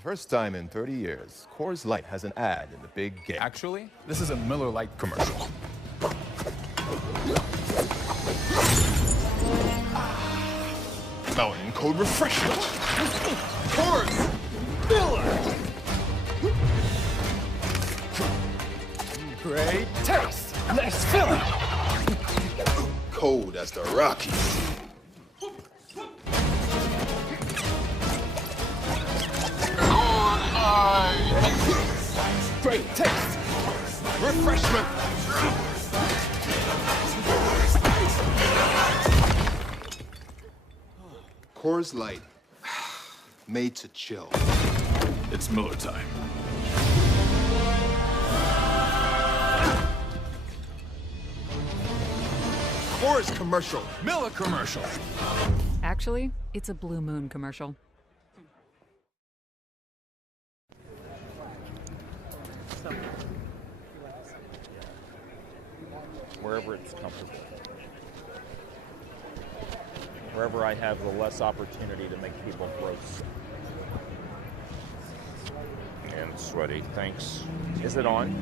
the first time in 30 years, Coors Light has an ad in the big game. Actually, this is a Miller Lite commercial. Mountain Code Refreshment. Coors! Miller! Great taste. Nice feeling. Cold as the Rockies. Great taste. Refreshment. Coors Light. Made to chill. It's Miller time. Coors commercial. Miller commercial. Actually, it's a Blue Moon commercial. Wherever it's comfortable. Wherever I have the less opportunity to make people gross. And sweaty, thanks. Is it on?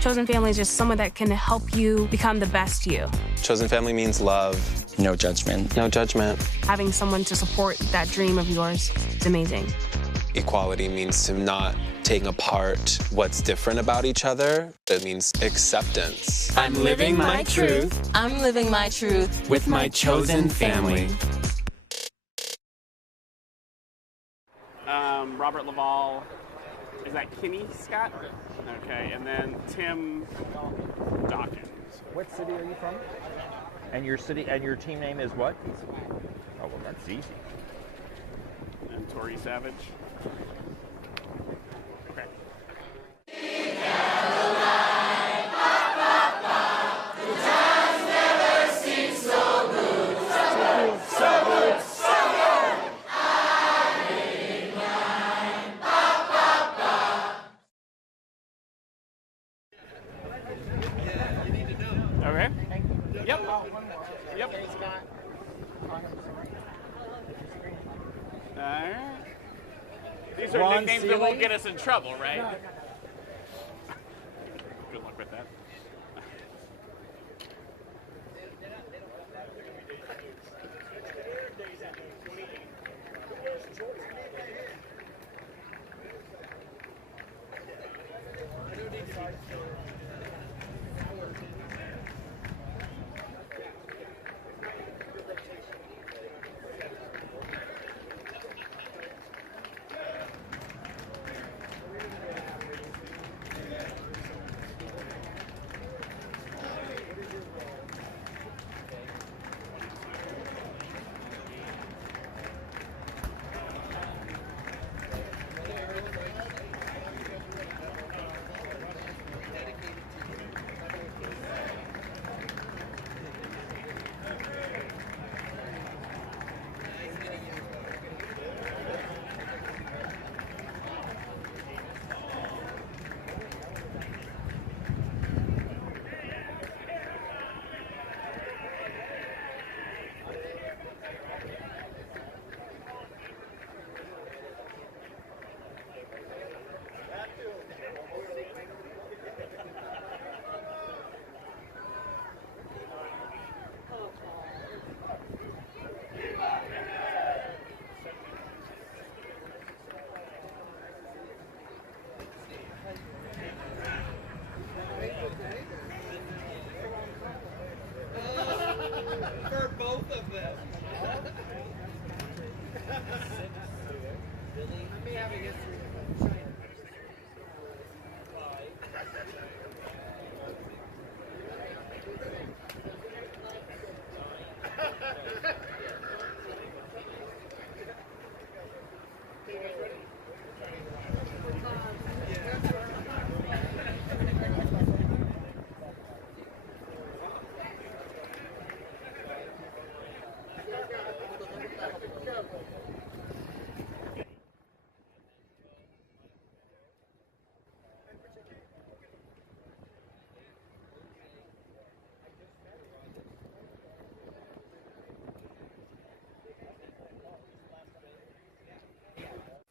Chosen family is just someone that can help you become the best you. Chosen family means love. No judgment. No judgment. Having someone to support that dream of yours is amazing. Equality means to not take apart what's different about each other. It means acceptance. I'm living my truth. I'm living my truth with my chosen family. Robert Laval. Is that Kenny Scott? Okay, and then Tim Dawkins. What city are you from? And your city and your team name is what? Oh, well, that's easy. And Tori Savage. Okay. Okay. Yep. Yep. Alright. These are Ron nicknames that won't get us in trouble, right? Good luck with that.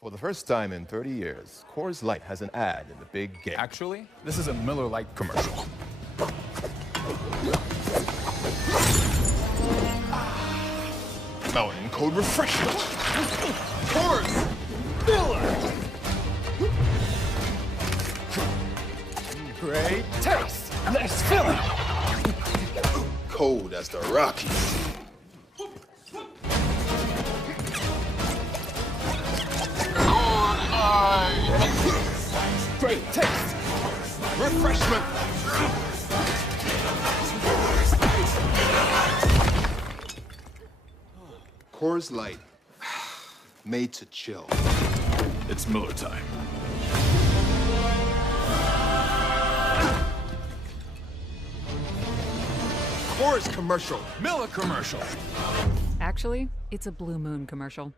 For the first time in 30 years, Coors Light has an ad in the big game. Actually, this is a Miller Lite commercial. Mountain Code Refreshment. Coors! Miller! Great Taste! Nice filling! cold as the Rockies. Great taste! Refreshment! Coors Light, made to chill. It's Miller time. Coors commercial. Miller commercial. Actually, it's a Blue Moon commercial.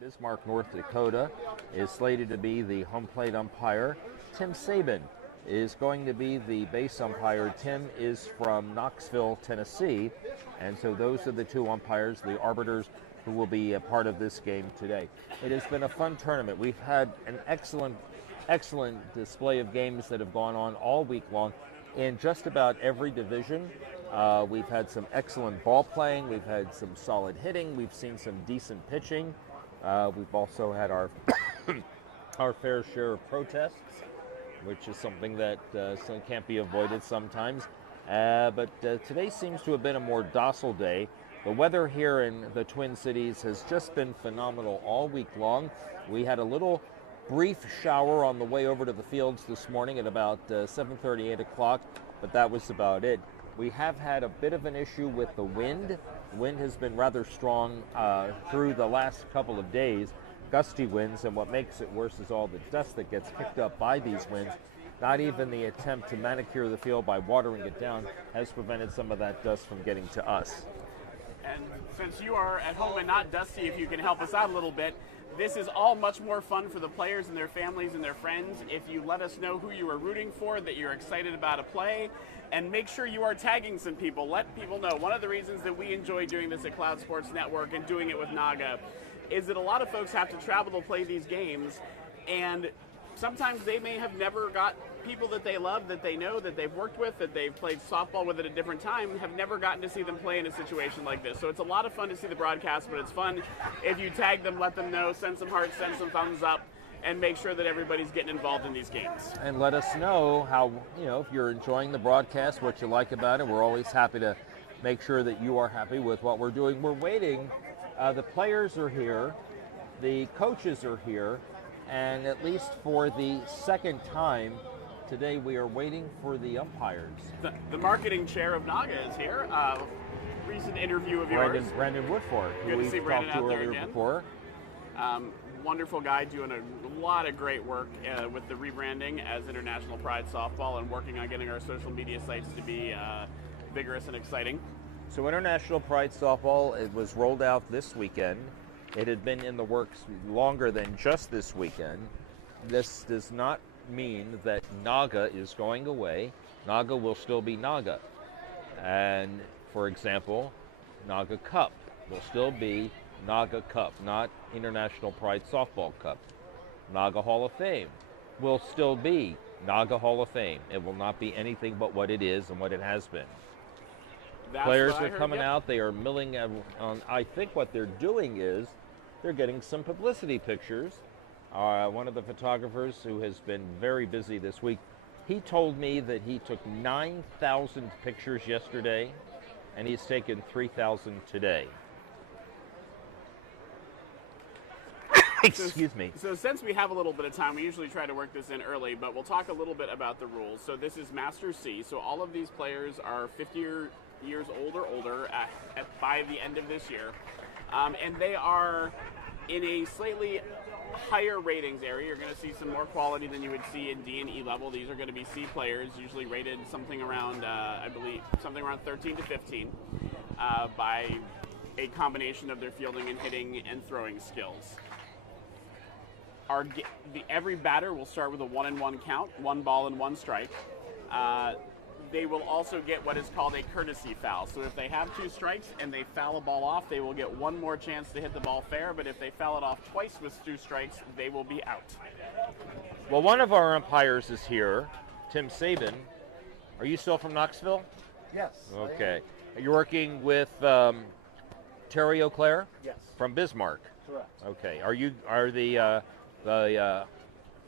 Bismarck, North Dakota, is slated to be the home plate umpire. Tim Sabin is going to be the base umpire. Tim is from Knoxville, Tennessee, and so those are the two umpires, the arbiters, who will be a part of this game today. It has been a fun tournament. We've had an excellent display of games that have gone on all week long in just about every division. We've had some excellent ball playing. We've had some solid hitting. We've seen some decent pitching. We've also had our our fair share of protests, which is something that can't be avoided sometimes. But today seems to have been a more docile day. The weather here in the Twin Cities has just been phenomenal all week long. We had a little brief shower on the way over to the fields this morning at about 7:30, 8 o'clock, but that was about it. We have had a bit of an issue with the wind. The wind has been rather strong through the last couple of days, gusty winds, and what makes it worse is all the dust that gets kicked up by these winds. Not even the attempt to manicure the field by watering it down has prevented some of that dust from getting to us. And since you are at home and not Dusty, if you can help us out a little bit, this is all much more fun for the players and their families and their friends if you let us know who you are rooting for, that you're excited about a play, and make sure you are tagging some people. Let people know. One of the reasons that we enjoy doing this at Cloud Sports Network and doing it with NAGA is that a lot of folks have to travel to play these games, and sometimes they may have never got people that they love, that they know, that they've worked with, that they've played softball with at a different time, have never gotten to see them play in a situation like this. So it's a lot of fun to see the broadcast, but it's fun if you tag them, let them know, send some hearts, send some thumbs up, and make sure that everybody's getting involved in these games. And let us know how, if you're enjoying the broadcast, what you like about it. We're always happy to make sure that you are happy with what we're doing. We're waiting. The players are here. The coaches are here. And at least for the second time today, we are waiting for the umpires. The marketing chair of NAGA is here. Recent interview of yours. Brandon Woodford, Good who to see we've Brandon talked to out there earlier again. before. Wonderful guy doing a lot of great work with the rebranding as International Pride Softball and working on getting our social media sites to be vigorous and exciting. So International Pride Softball, it was rolled out this weekend. it had been in the works longer than just this weekend. This does not mean that NAGA is going away. NAGA will still be NAGA. And for example, NAGA Cup will still be NAGA Cup, not International Pride Softball Cup. NAGA Hall of Fame will still be NAGA Hall of Fame. It will not be anything but what it is and what it has been. Players are coming out, they are milling on. I think what they're doing is they're getting some publicity pictures. One of the photographers who has been very busy this week, he told me that he took 9,000 pictures yesterday and he's taken 3,000 today. Excuse me. So since we have a little bit of time, we usually try to work this in early, but we'll talk a little bit about the rules. So this is Master C. So all of these players are 50 years old or older by the end of this year. And they are in a slightly higher ratings area. You're going to see some more quality than you would see in D and E level. These are going to be C players, usually rated something around, I believe, something around 13 to 15 by a combination of their fielding and hitting and throwing skills. Every batter will start with a 1-and-1 count, 1 ball and 1 strike. They will also get what is called a courtesy foul. So if they have 2 strikes and they foul a ball off, they will get 1 more chance to hit the ball fair, but if they foul it off twice with 2 strikes, they will be out. Well, one of our umpires is here, Tim Sabin. Are you still from Knoxville? Yes. Okay. You're working with Terry O'Clair? Yes. From Bismarck? Correct. Okay. Are the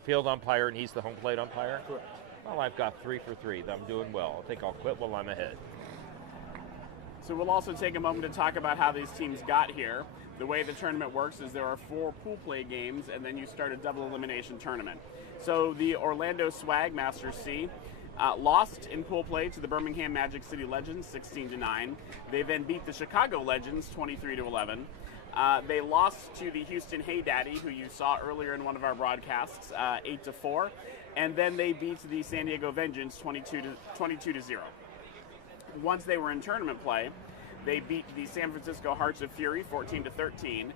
field umpire and he's the home plate umpire? Correct. Well, I've got 3 for 3. I'm doing well. I think I'll quit while I'm ahead. So we'll also take a moment to talk about how these teams got here. The way the tournament works is there are 4 pool play games, and then you start a double elimination tournament. So the Orlando Swag Masters C lost in pool play to the Birmingham Magic City Legends 16-9. They then beat the Chicago Legends 23-11. They lost to the Houston Hey Daddy, who you saw earlier in one of our broadcasts, 8-4. And then they beat the San Diego Vengeance 22-0. Once they were in tournament play, they beat the San Francisco Hearts of Fury 14-13.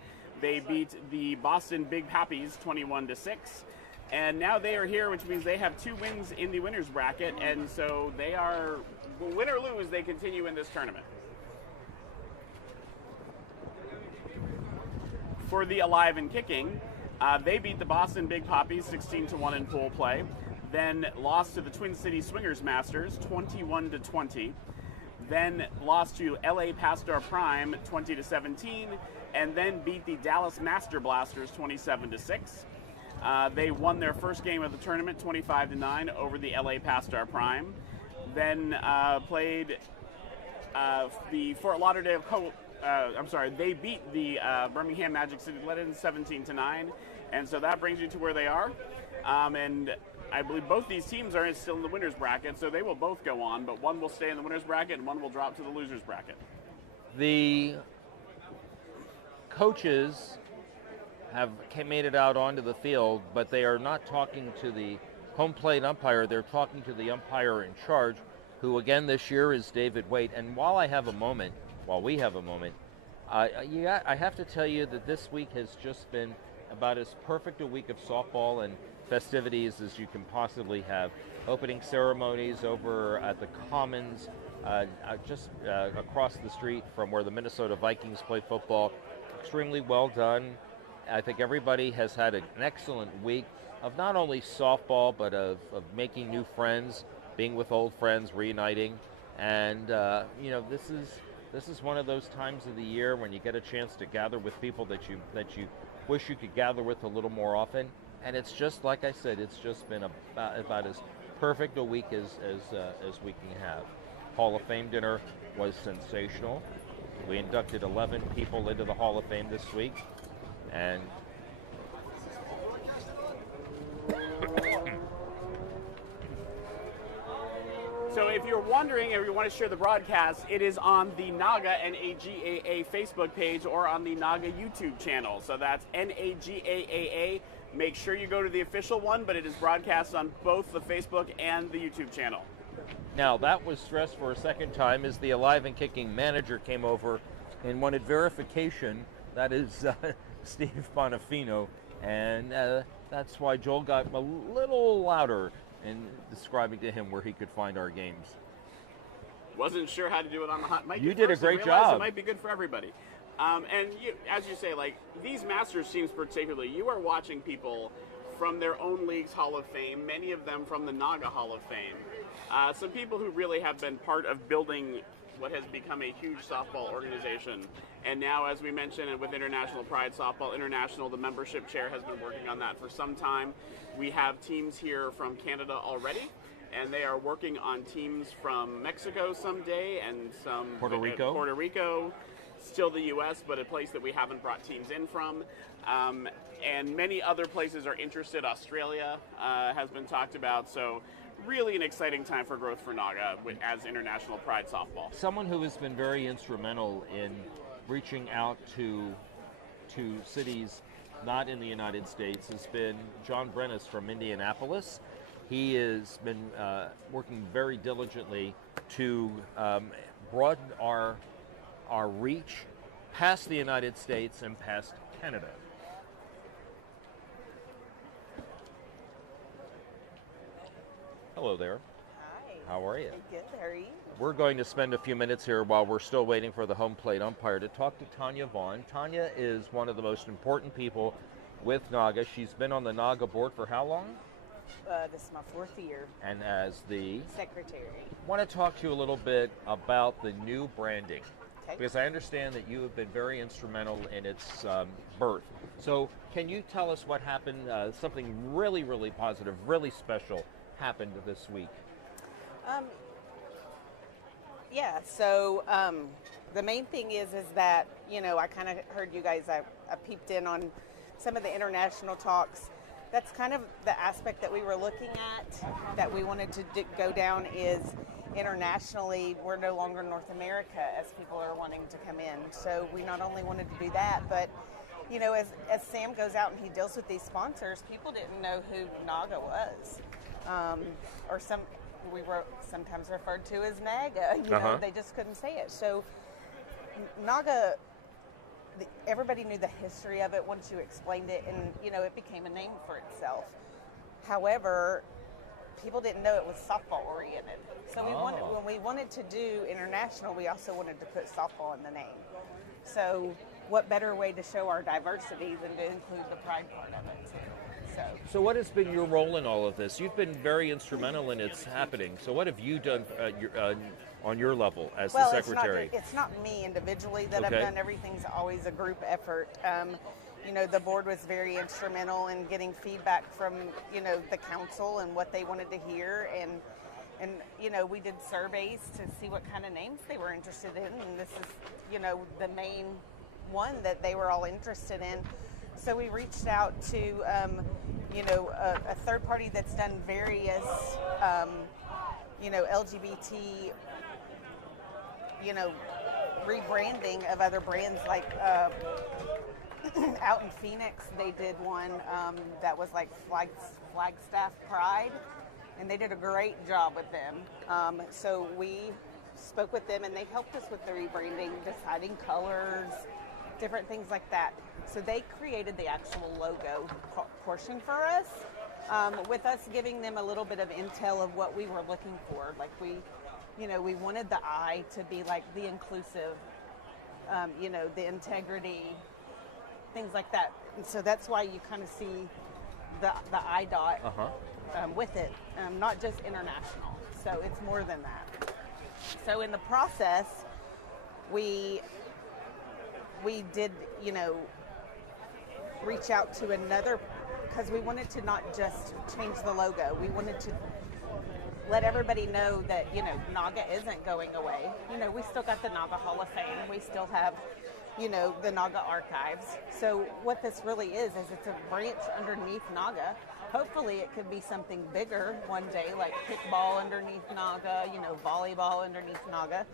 They beat the Boston Big Pappies 21-6. And now they are here, which means they have 2 wins in the winners bracket, and so they are, win or lose, they continue in this tournament. For the Alive and Kicking, they beat the Boston Big Poppies 16-1 in pool play, then lost to the Twin City Swingers Masters 21-20, then lost to LA Pastor Prime 20-17, and then beat the Dallas Master Blasters 27-6. They won their first game of the tournament 25-9 over the LA Pastor Prime, then played the Fort Lauderdale they beat the Birmingham Magic City Legends 17-9, and so that brings you to where they are. And I believe both these teams are still in the winners bracket, so they will both go on, but one will stay in the winners bracket and one will drop to the losers bracket. The coaches have made it out onto the field, but they are not talking to the home plate umpire. They're talking to the umpire in charge, who again this year is David Waite. And while we have a moment, I have to tell you that this week has just been about as perfect a week of softball and festivities as you can possibly have. Opening ceremonies over at the Commons, just across the street from where the Minnesota Vikings play football. Extremely well done. I think everybody has had an excellent week of not only softball, but of making new friends, being with old friends, reuniting. And, this is one of those times of the year when you get a chance to gather with people that you wish you could gather with a little more often. And it's just, like I said, it's just been about as perfect a week as we can have. Hall of Fame dinner was sensational. We inducted 11 people into the Hall of Fame this week. And so if you're wondering or you want to share the broadcast, it is on the NAGA, N-A-G-A-A Facebook page or on the NAGA YouTube channel. So that's N-A-G-A-A-A. Make sure you go to the official one, but it is broadcast on both the Facebook and the YouTube channel. Now, that was stressed for a second time as the Alive and Kicking manager came over and wanted verification. That is Steve Bonifino, and that's why Joel got a little louder in describing to him where he could find our games. Wasn't sure how to do it on the hot mic. You at did a first, and great realized job. It might be good for everybody. And as you say, like these Masters teams particularly, you are watching people from their own league's Hall of Fame, many of them from the NAGA Hall of Fame. Some people who really have been part of building what has become a huge softball organization. And now, as we mentioned, and with International Pride Softball International, the membership chair has been working on that for some time. We have teams here from Canada already, and they are working on teams from Mexico someday and some Puerto Rico. Still the U.S., but a place that we haven't brought teams in from. And many other places are interested. Australia has been talked about. So really an exciting time for growth for NAGA as International Pride Softball. Someone who has been very instrumental in reaching out to cities not in the United States has been John Brennis from Indianapolis. He has been working very diligently to broaden our reach past the United States and past Canada. Hello there. Hi. How are you? Good, how are you? We're going to spend a few minutes here while we're still waiting for the home plate umpire to talk to Tanya Vaughn. Tanya is one of the most important people with NAGA. She's been on the NAGA board for how long? This is my 4th year. And as the Secretary. I want to talk to you a little bit about the new branding. Okay. Because I understand that you have been very instrumental in its birth. So can you tell us what happened, something really, really positive, really special happened this week? Yeah, so the main thing is that, you know, I kind of heard you guys, I peeped in on some of the international talks. That's kind of the aspect that we were looking at, that we wanted to go down is internationally, we're no longer North America as people are wanting to come in. So we not only wanted to do that, but, you know, as Sam goes out and he deals with these sponsors, people didn't know who NAGA was. We were sometimes referred to as NAGA, you know, they just couldn't say it. So NAGA, everybody knew the history of it once you explained it, and, you know, it became a name for itself. However, people didn't know it was softball oriented. So when we wanted to do international, we also wanted to put softball in the name. So what better way to show our diversity than to include the pride part of it too? So what has been your role in all of this? You've been very instrumental in its happening. So what have you done on your level as the secretary? It's not me individually that I've done. Everything's always a group effort. You know, the board was very instrumental in getting feedback from, you know, the council and what they wanted to hear. And you know, we did surveys to see what kind of names they were interested in. And this is, you know, the main one that they were all interested in. So we reached out to, you know, a third party that's done various, you know, LGBT, you know, rebranding of other brands. Like out in Phoenix, they did one that was like Flagstaff Pride, and they did a great job with them. So we spoke with them, and they helped us with the rebranding, deciding colors, different things like that. So they created the actual logo portion for us, with us giving them a little bit of intel of what we were looking for. Like we wanted the I to be like the inclusive, you know, the integrity, things like that. And so that's why you kind of see the I dot with it, not just international. So it's more than that. So in the process, we did, you know, reach out to another, because we wanted to not just change the logo. We wanted to let everybody know that, you know, NAGA isn't going away. You know, we still got the NAGA Hall of Fame. We still have, you know, the NAGA archives. So what this really is it's a branch underneath NAGA. Hopefully it could be something bigger one day, like kickball underneath NAGA, you know, volleyball underneath NAGA.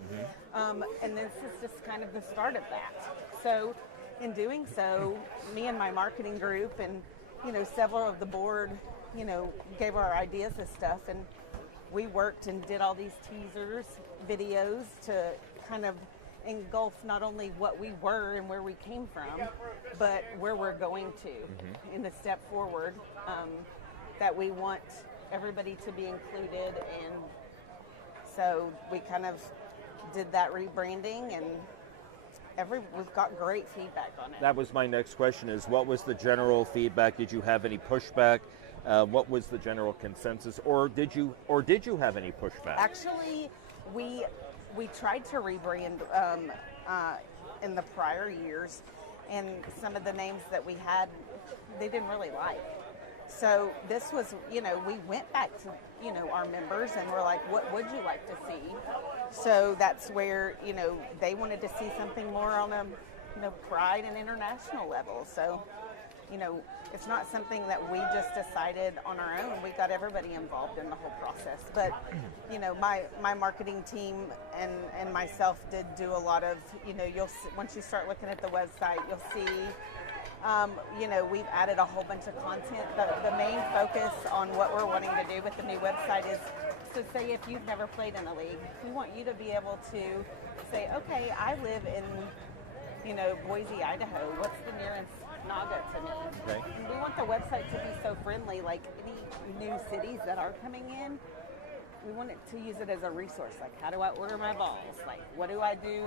And this is just kind of the start of that. So in doing so, me and my marketing group and, you know, several of the board, you know, gave our ideas and stuff, and we worked and did all these teasers, videos to kind of engulf not only what we were and where we came from, but where we're going to in the step forward, that we want everybody to be included. And so we kind of did that rebranding, and we've got great feedback on it. That was my next question, is what was the general feedback? Did you have any pushback? What was the general consensus, or did you have any pushback? Actually, we tried to rebrand in the prior years, and some of the names that we had, they didn't really like. So this was, we went back to, our members and we're like, what would you like to see? So that's where, they wanted to see something more on a, pride and international level. So, it's not something that we just decided on our own. We got everybody involved in the whole process. But, my marketing team and myself did do a lot of, you'll see, once you start looking at the website, you'll see, we've added a whole bunch of content. The main focus on what we're wanting to do with the new website is to say, if you've never played in a league, we want you to be able to say, okay, I live in, Boise, Idaho. What's the nearest NAGA to me? Okay. And we want the website to be so friendly, like any new cities that are coming in, we want it to use it as a resource. Like, how do I order my balls? Like, what do I do?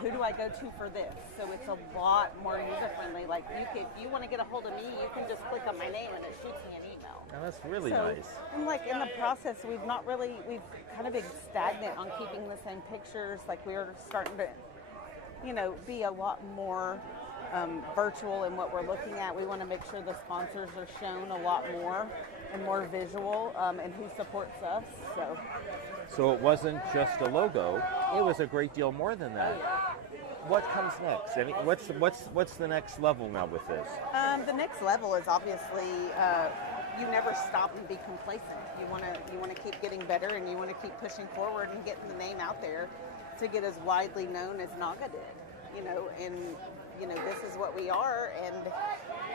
Who do I go to for this? So it's a lot more user-friendly. Like, if you want to get a hold of me, you can just click on my name and it shoots me an email. Oh, that's really nice. And like in the process, we've kind of been stagnant on keeping the same pictures. Like, we're starting to, be a lot more virtual in what we're looking at. We want to make sure the sponsors are shown a lot more and more visual, and who supports us. So it wasn't just a logo; it was a great deal more than that. What comes next? I mean, what's the next level now with this? The next level is obviously you never stop and be complacent. You want to keep getting better, and you want to keep pushing forward and getting the name out there to get as widely known as NAGA did. This is what we are, and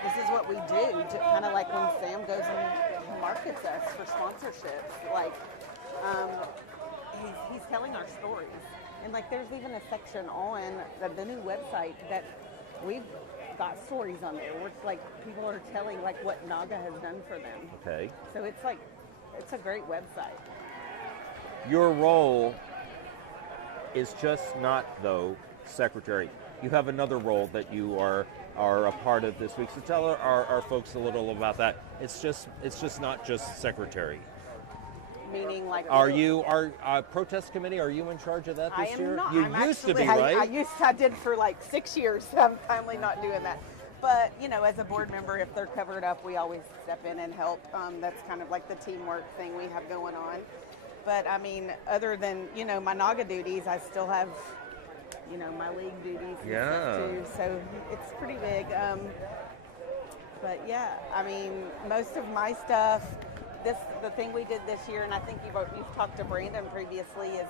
this is what we do. Kind of like when Sam goes and markets us for sponsorships, like he's telling our stories. And like, there's even a section on the new website that we've got stories on there where it's like people are telling like what NAGA has done for them. Okay. So it's a great website. Your role is just not, though, secretary. You have another role that you are a part of this week. So tell our folks a little about that. It's just not just secretary. Meaning, like, are you our protest committee? Are you in charge of that this year? I am not. You I'm used actually, to be, right? I did for like 6 years. I'm finally not doing that. But as a board member, if they're covered up, we always step in and help. That's kind of like the teamwork thing we have going on. But I mean, other than my NAGA duties, I still have my league duties and stuff too. So it's pretty big. But yeah, I mean, most of my stuff. The thing we did this year, and I think you've talked to Brandon previously, is,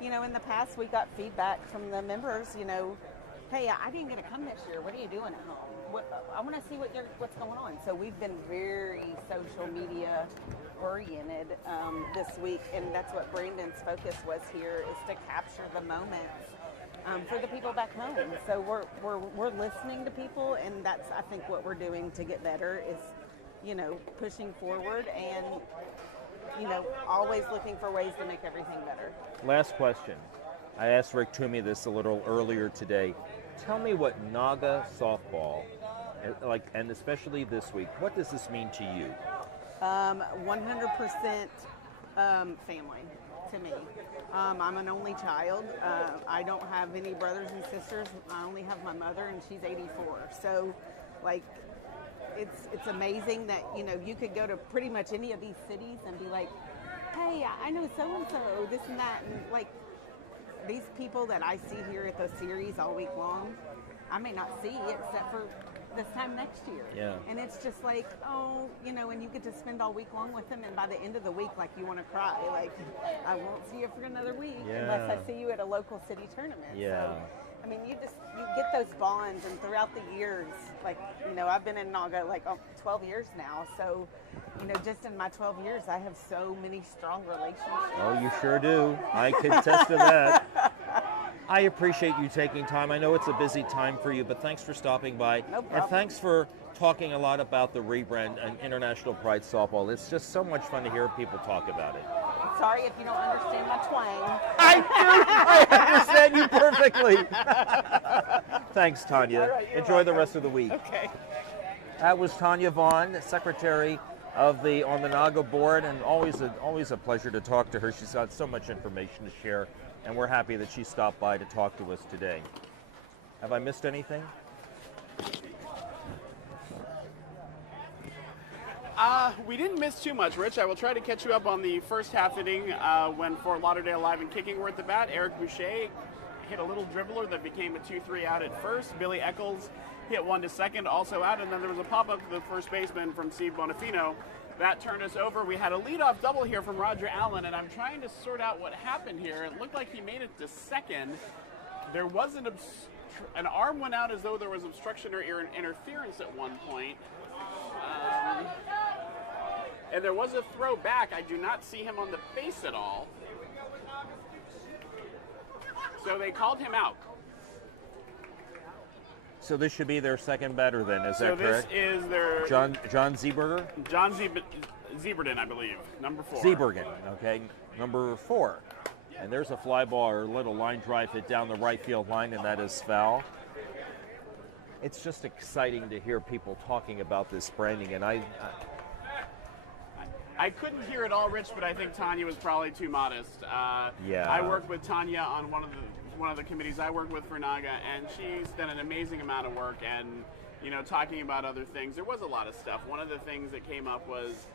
in the past we got feedback from the members, hey, I didn't get to come this year. What are you doing at home? I want to see what's going on. So we've been very social media oriented this week, and that's what Brandon's focus was here, is to capture the moments for the people back home. So we're listening to people, and that's, I think, what we're doing to get better is, pushing forward and, always looking for ways to make everything better. Last question. I asked Rick Toomey this a little earlier today. Tell me what NAGA softball, and especially this week, what does this mean to you? 100% family to me. I'm an only child. I don't have any brothers and sisters. I only have my mother, and she's 84. So, like, it's amazing that you could go to pretty much any of these cities and be like, hey, I know so and so, this and that, and like these people that I see here at the series all week long, I may not see except for this time next year. Yeah. And it's just like, and you get to spend all week long with them, and by the end of the week, like, you want to cry. Like, I won't see you for another week unless I see you at a local city tournament. Yeah. So, I mean, you get those bonds, and throughout the years, like, I've been in NAGA like 12 years now. So, just in my 12 years, I have so many strong relationships. Oh, you sure do. I can attest to that. I appreciate you taking time. I know it's a busy time for you, but thanks for stopping by. No problem. And thanks for talking a lot about the rebrand and International Pride Softball. It's just so much fun to hear people talk about it. Sorry if you don't understand my twang. I understand you perfectly. Thanks, Tanya. All right, Enjoy the rest of the week. Okay. That was Tanya Vaughn, Secretary on the NAGA board, and always a pleasure to talk to her. She's got so much information to share, and we're happy that she stopped by to talk to us today. Have I missed anything? We didn't miss too much, Rich. I will try to catch you up on the first half inning when Fort Lauderdale Live and Kicking were at the bat. Eric Boucher hit a little dribbler that became a 2-3 out at first. Billy Eccles hit one to second, also out, and then there was a pop-up to the first baseman from Steve Bonifino. That turned us over. We had a leadoff double here from Roger Allen, and I'm trying to sort out what happened here. It looked like he made it to second. There was an arm went out as though there was obstruction or interference at one point. And there was a throw back. I do not see him on the base at all. So they called him out. So this should be their second batter then, is that correct? So this is their... John Zeberger? John Zeberden, I believe, number 4. Zebergen, okay, number 4. And there's a fly ball or little line drive hit down the right field line, and that is foul. It's just exciting to hear people talking about this branding, and I couldn't hear it all, Rich, but I think Tanya was probably too modest. Yeah. I worked with Tanya on one of the committees I work with for NAGA, and she's done an amazing amount of work. And talking about other things, there was a lot of stuff. One of the things that came up was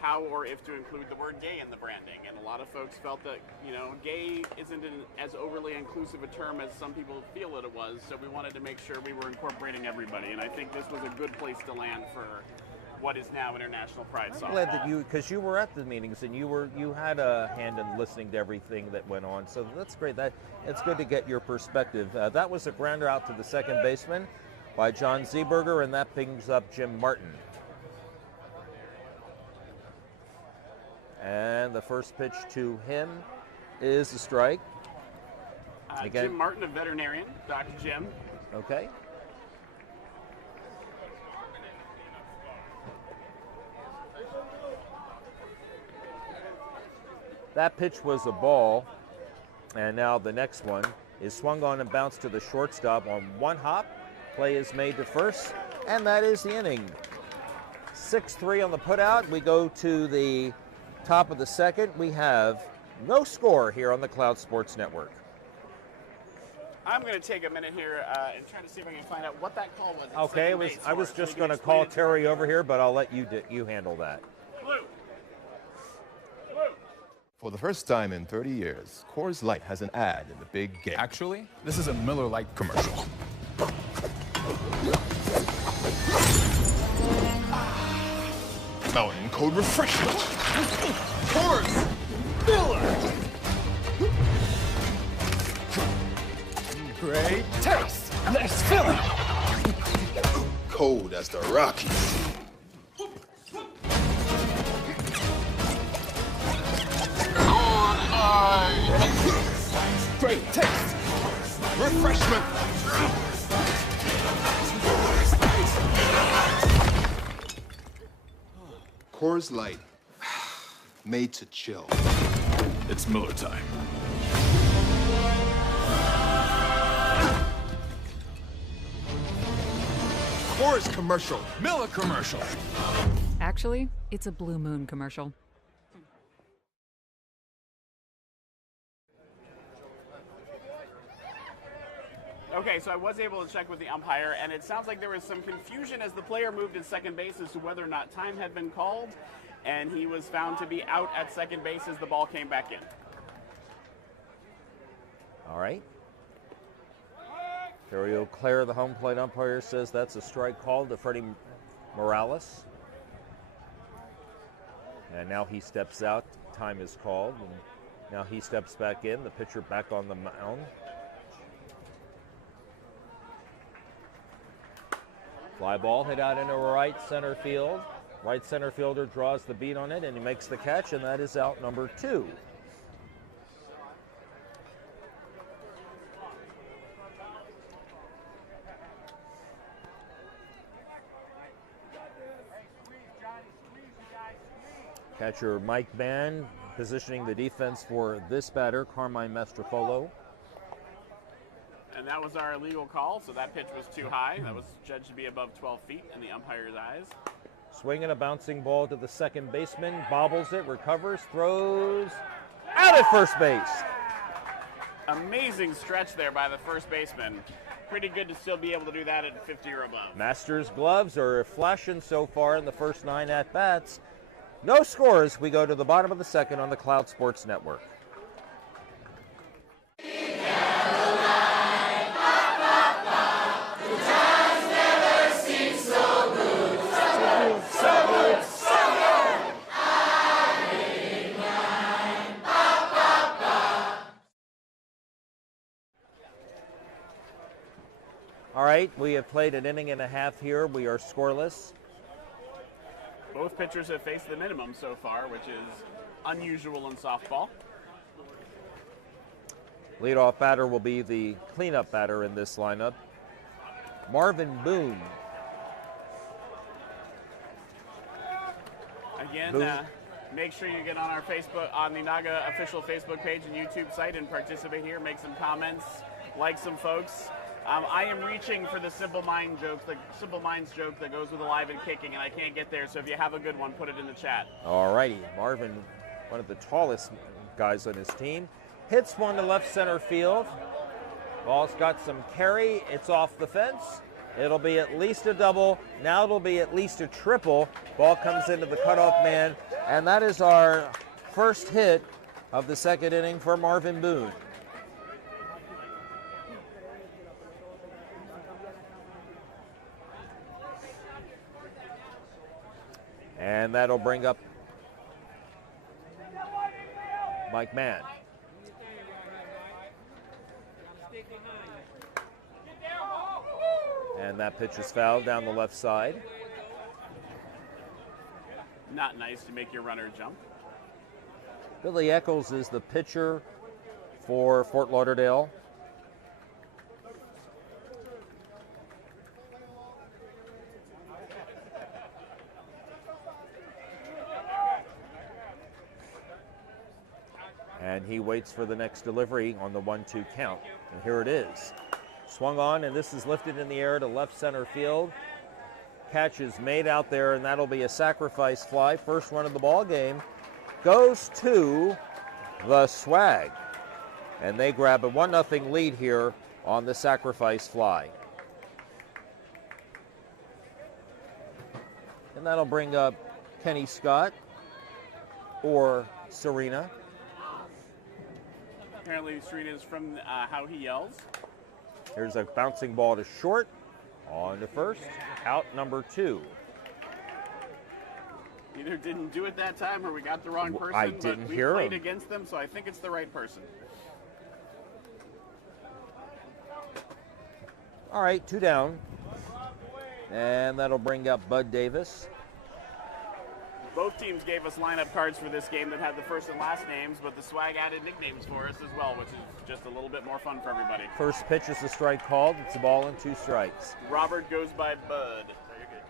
how or if to include the word gay in the branding, and a lot of folks felt that gay isn't as overly inclusive a term as some people feel it was. So we wanted to make sure we were incorporating everybody, and I think this was a good place to land for what is now International Pride Softball. I'm glad that because you were at the meetings and you had a hand in listening to everything that went on. So that's great. It's good to get your perspective. That was a grounder out to the second baseman by John Zeberger, and that brings up Jim Martin. And the first pitch to him is a strike. Again, Jim Martin, a veterinarian, Dr. Jim. Okay. That pitch was a ball, and now the next one is swung on and bounced to the shortstop on one hop. Play is made to first, and that is the inning. 6-3 on the putout. We go to the top of the second. We have no score here on the Cloud Sports Network. I'm going to take a minute here and try to see if I can find out what that call was. Okay, I was just going to call Terry over here, but I'll let you handle that. Blue. For the first time in 30 years, Coors Light has an ad in the big game. Actually, this is a Miller Lite commercial. Mountain Code Refreshment. Coors Miller. Great taste. Nice filling. Cold as the Rockies. Great taste. Refreshment. Coors Light, made to chill. It's Miller time. Coors commercial. Miller commercial. Actually, it's a Blue Moon commercial. Okay, so I was able to check with the umpire, and it sounds like there was some confusion as the player moved at second base as to whether or not time had been called, and he was found to be out at second base as the ball came back in. All right. Terry O'Clair, the home plate umpire, says that's a strike called to Freddie Morales. And now he steps out. Time is called. And now he steps back in. The pitcher back on the mound. Fly ball hit out into right center field. Right center fielder draws the beat on it, and he makes the catch, and that is out number 2. Catcher Mike Mann positioning the defense for this batter, Carmine Mastrofolo. And that was our illegal call, so that pitch was too high. That was judged to be above 12 feet in the umpire's eyes. Swinging a bouncing ball to the second baseman, bobbles it, recovers, throws out at first base. Amazing stretch there by the first baseman. Pretty good to still be able to do that at 50 or above. Masters' gloves are flashing so far in the first 9 at-bats. No scores. We go to the bottom of the second on the Cloud Sports Network. All right, we have played an inning and a half here. We are scoreless. Both pitchers have faced the minimum so far, which is unusual in softball. Leadoff batter will be the cleanup batter in this lineup, Marvin Boone. Again, make sure you get on our Facebook, on the NAGA official Facebook page and YouTube site and participate here. Make some comments, like some folks. I am reaching for the Simple Minds joke that goes with Alive and Kicking, and I can't get there. So if you have a good one, put it in the chat. All righty, Marvin, one of the tallest guys on his team, hits one to left center field. Ball's got some carry. It's off the fence. It'll be at least a double. Now it'll be at least a triple. Ball comes into the cutoff man, and that is our first hit of the second inning for Marvin Boone. And that'll bring up Mike Mann. And that pitch is fouled down the left side. Not nice to make your runner jump. Billy Eccles is the pitcher for Fort Lauderdale. And he waits for the next delivery on the 1-2 count. And here it is. Swung on, and this is lifted in the air to left center field. Catch is made out there, and that'll be a sacrifice fly. First run of the ball game goes to the Swag. And they grab a 1-0 lead here on the sacrifice fly. And that'll bring up Kenny Scott or Serena. Apparently, Serena's from how he yells. Here's a bouncing ball to short, on to first, out number 2. Either didn't do it that time or we got the wrong person, I didn't but we hear played him. against them, so I think it's the right person. All right, 2 down. And that'll bring up Bud Davis. Both teams gave us lineup cards for this game that had the first and last names, but the Swag added nicknames for us as well, which is just a little bit more fun for everybody. First pitch is a strike called. It's a ball and 2 strikes. Robert goes by Bud. You're good,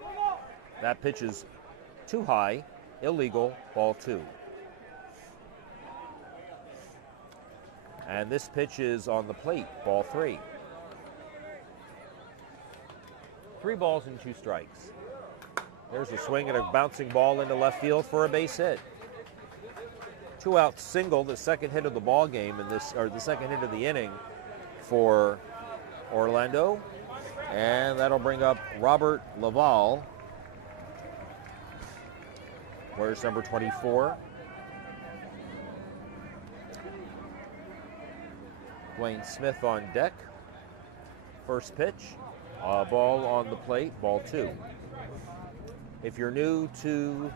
you're good. That pitch is too high, illegal, ball 2. And this pitch is on the plate, ball 3. 3 balls and 2 strikes. There's a swing and a bouncing ball into left field for a base hit. 2-out single, the second hit of the ball game in this, or the second hit of the inning for Orlando, and that'll bring up Robert Laval. Where's number 24? Dwayne Smith on deck. First pitch, ball on the plate, ball 2. If you're new to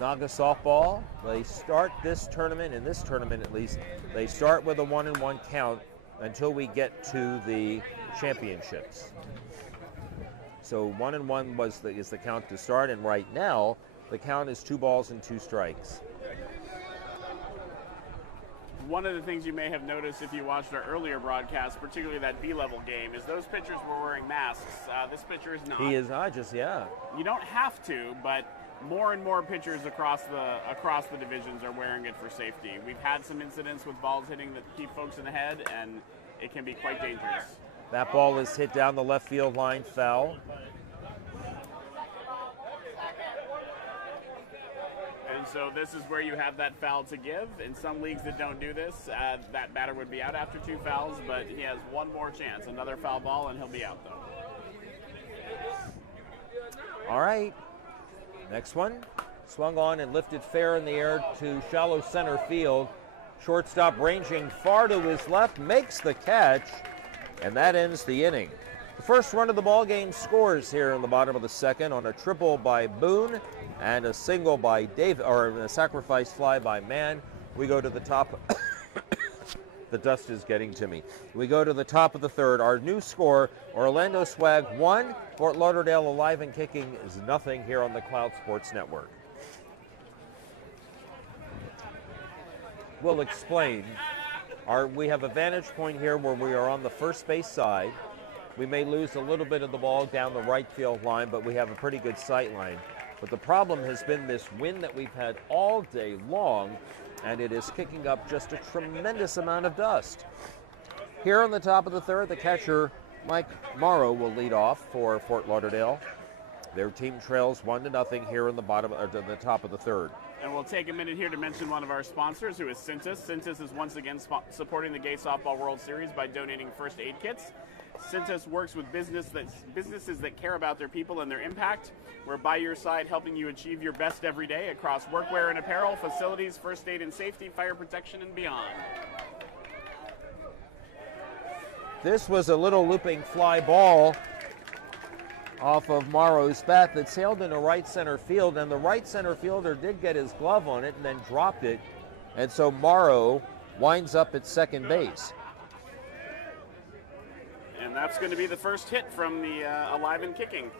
NAGA softball, they start this tournament, in this tournament at least, they start with a 1-1 count until we get to the championships. So 1-1 is the count to start, and right now the count is 2 balls and 2 strikes. one of the things you may have noticed if you watched our earlier broadcast, particularly that B-level game, is those pitchers were wearing masks. This pitcher is not. He is not, just, yeah. You don't have to, but more and more pitchers across the divisions are wearing it for safety. We've had some incidents with balls hitting that keep folks in the head, and it can be quite dangerous. That ball is hit down the left field line, foul. And so this is where you have that foul to give. In some leagues that don't do this, that batter would be out after 2 fouls, but he has one more chance. Another foul ball, and he'll be out, though. All right. Next one. Swung on and lifted fair in the air to shallow center field. Shortstop ranging far to his left, makes the catch, and that ends the inning. The first run of the ball game scores here in the bottom of the second on a triple by Boone and a single by David, or a sacrifice fly by Mann. We go to the top. The dust is getting to me. We go to the top of the third. Our new score: Orlando Swag 1, Fort Lauderdale Alive and Kicking is nothing here on the Cloud Sports Network. We'll explain. We have a vantage point here where we are on the first base side. We may lose a little bit of the ball down the right field line, but we have a pretty good sight line. But the problem has been this wind that we've had all day long, and it is kicking up just a tremendous amount of dust. Here on the top of the third, the catcher, Mike Morrow, will lead off for Fort Lauderdale. Their team trails 1-0 here in the the top of the third. And we'll take a minute here to mention one of our sponsors, who is Cintas. Cintas is once again supporting the Gay Softball World Series by donating first aid kits. Cintas works with businesses that care about their people and their impact. We're by your side, helping you achieve your best every day across workwear and apparel, facilities, first aid and safety, fire protection, and beyond. This was a little looping fly ball off of Morrow's bat that sailed into right center field, and the right center fielder did get his glove on it and then dropped it, and so Morrow winds up at second base. And that's going to be the first hit from the Alive and Kicking.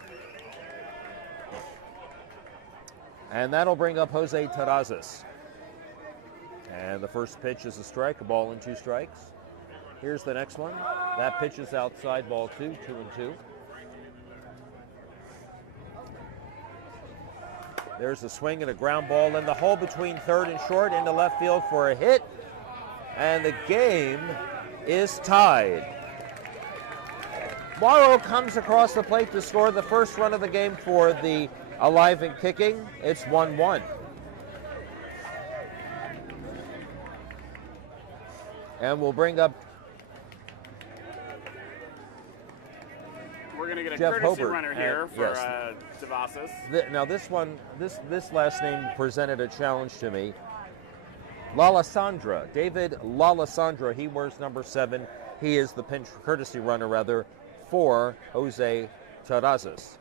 And that'll bring up Jose Terrazas. And the first pitch is a strike, a ball and 2 strikes. Here's the next one. That pitch is outside, ball 2, 2-2. There's a swing and a ground ball in the hole between third and short into left field for a hit. And the game is tied. Morrow comes across the plate to score the first run of the game for the Alive and Kicking. It's 1-1. And we'll bring up We're going to get a Jeff courtesy Hobart, runner here for yes. Devasas. Now this one, this last name presented a challenge to me. Lalesandra, David Lalesandra, he wears number 7. He is the pinch courtesy runner, rather, for Jose Terrazas.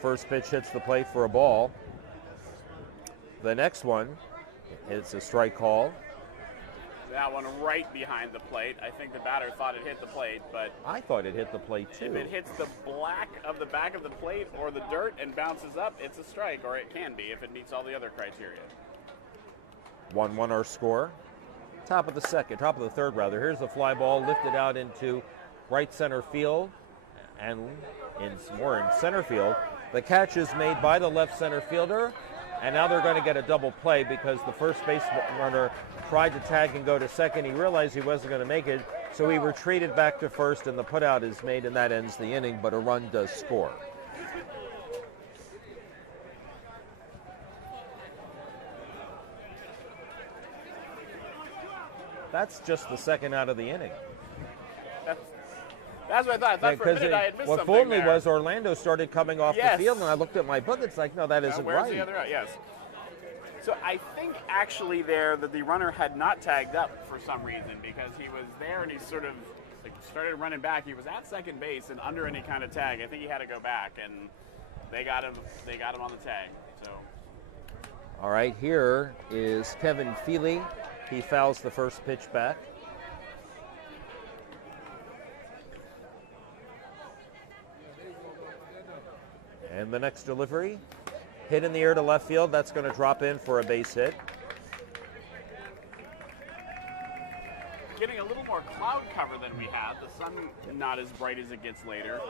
First pitch hits the plate for a ball. The next one, it's a strike call. That one right behind the plate. I think the batter thought it hit the plate, but I thought it hit the plate too. If it hits the black of the back of the plate or the dirt and bounces up, it's a strike, or it can be if it meets all the other criteria. 1-1 our score. Top of the third rather. Here's a fly ball lifted out into right center field, and more in center field. The catch is made by the left center fielder, and now they're going to get a double play because the first base runner tried to tag and go to second. He realized he wasn't going to make it, so he retreated back to first, and the putout is made, and that ends the inning, but a run does score. That's just the second out of the inning. That's what I thought. I thought for a minute I had missed what something fooled me there. was Orlando started coming off the field, and I looked at my book. It's like, no, that isn't where's right. The other out? Yes. So I think actually there that the runner had not tagged up for some reason, because he was there and he sort of started running back. He was at second base and under any kind of tag. I think he had to go back, and they got him. They got him on the tag. So. All right, here is Kevin Feely. He fouls the first pitch back. And the next delivery, hit in the air to left field. That's going to drop in for a base hit. more cloud cover than we had. The sun not as bright as it gets later.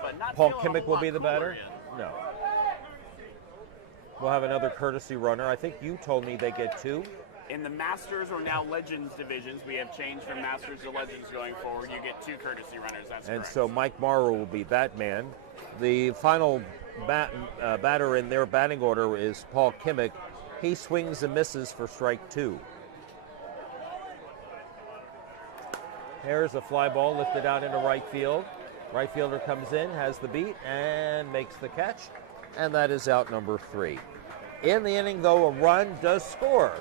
But not Paul feeling a Kimmick whole will be lot the cooler batter? yet. No. We'll have another courtesy runner. I think you told me they get 2. In the Masters or now Legends divisions, we have changed from Masters to Legends going forward. You get 2 courtesy runners. That's And correct. so Mike Morrow will be that man. The final batter in their batting order is Paul Kimmick. He swings and misses for strike 2. There's a fly ball lifted out into right field. Right fielder comes in, has the beat, and makes the catch. And that is out number 3. In the inning, though, a run does score.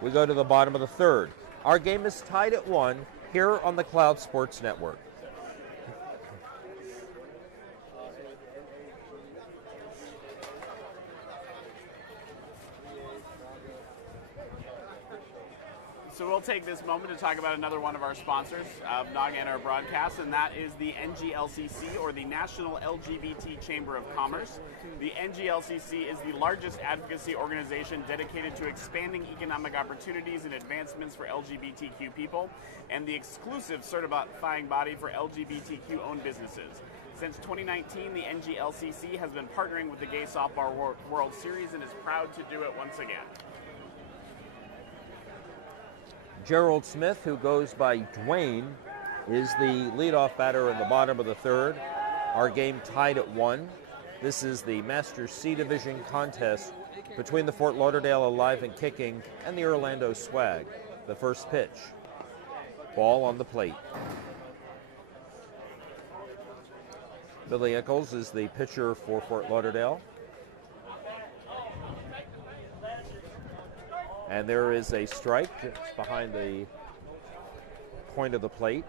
We go to the bottom of the 3rd. Our game is tied at 1 here on the Cloud Sports Network. So we'll take this moment to talk about another one of our sponsors of NAGA and our broadcast, and that is the NGLCC, or the National LGBT Chamber of Commerce. The NGLCC is the largest advocacy organization dedicated to expanding economic opportunities and advancements for LGBTQ people, and the exclusive certifying body for LGBTQ-owned businesses. Since 2019, the NGLCC has been partnering with the Gay Softball World Series and is proud to do it once again. Gerald Smith, who goes by Dwayne, is the leadoff batter in the bottom of the 3rd. Our game tied at 1. This is the Masters C Division contest between the Fort Lauderdale Alive and Kicking and the Orlando Swag. The first pitch. Ball on the plate. Billy Eccles is the pitcher for Fort Lauderdale. And there is a strike just behind the point of the plate.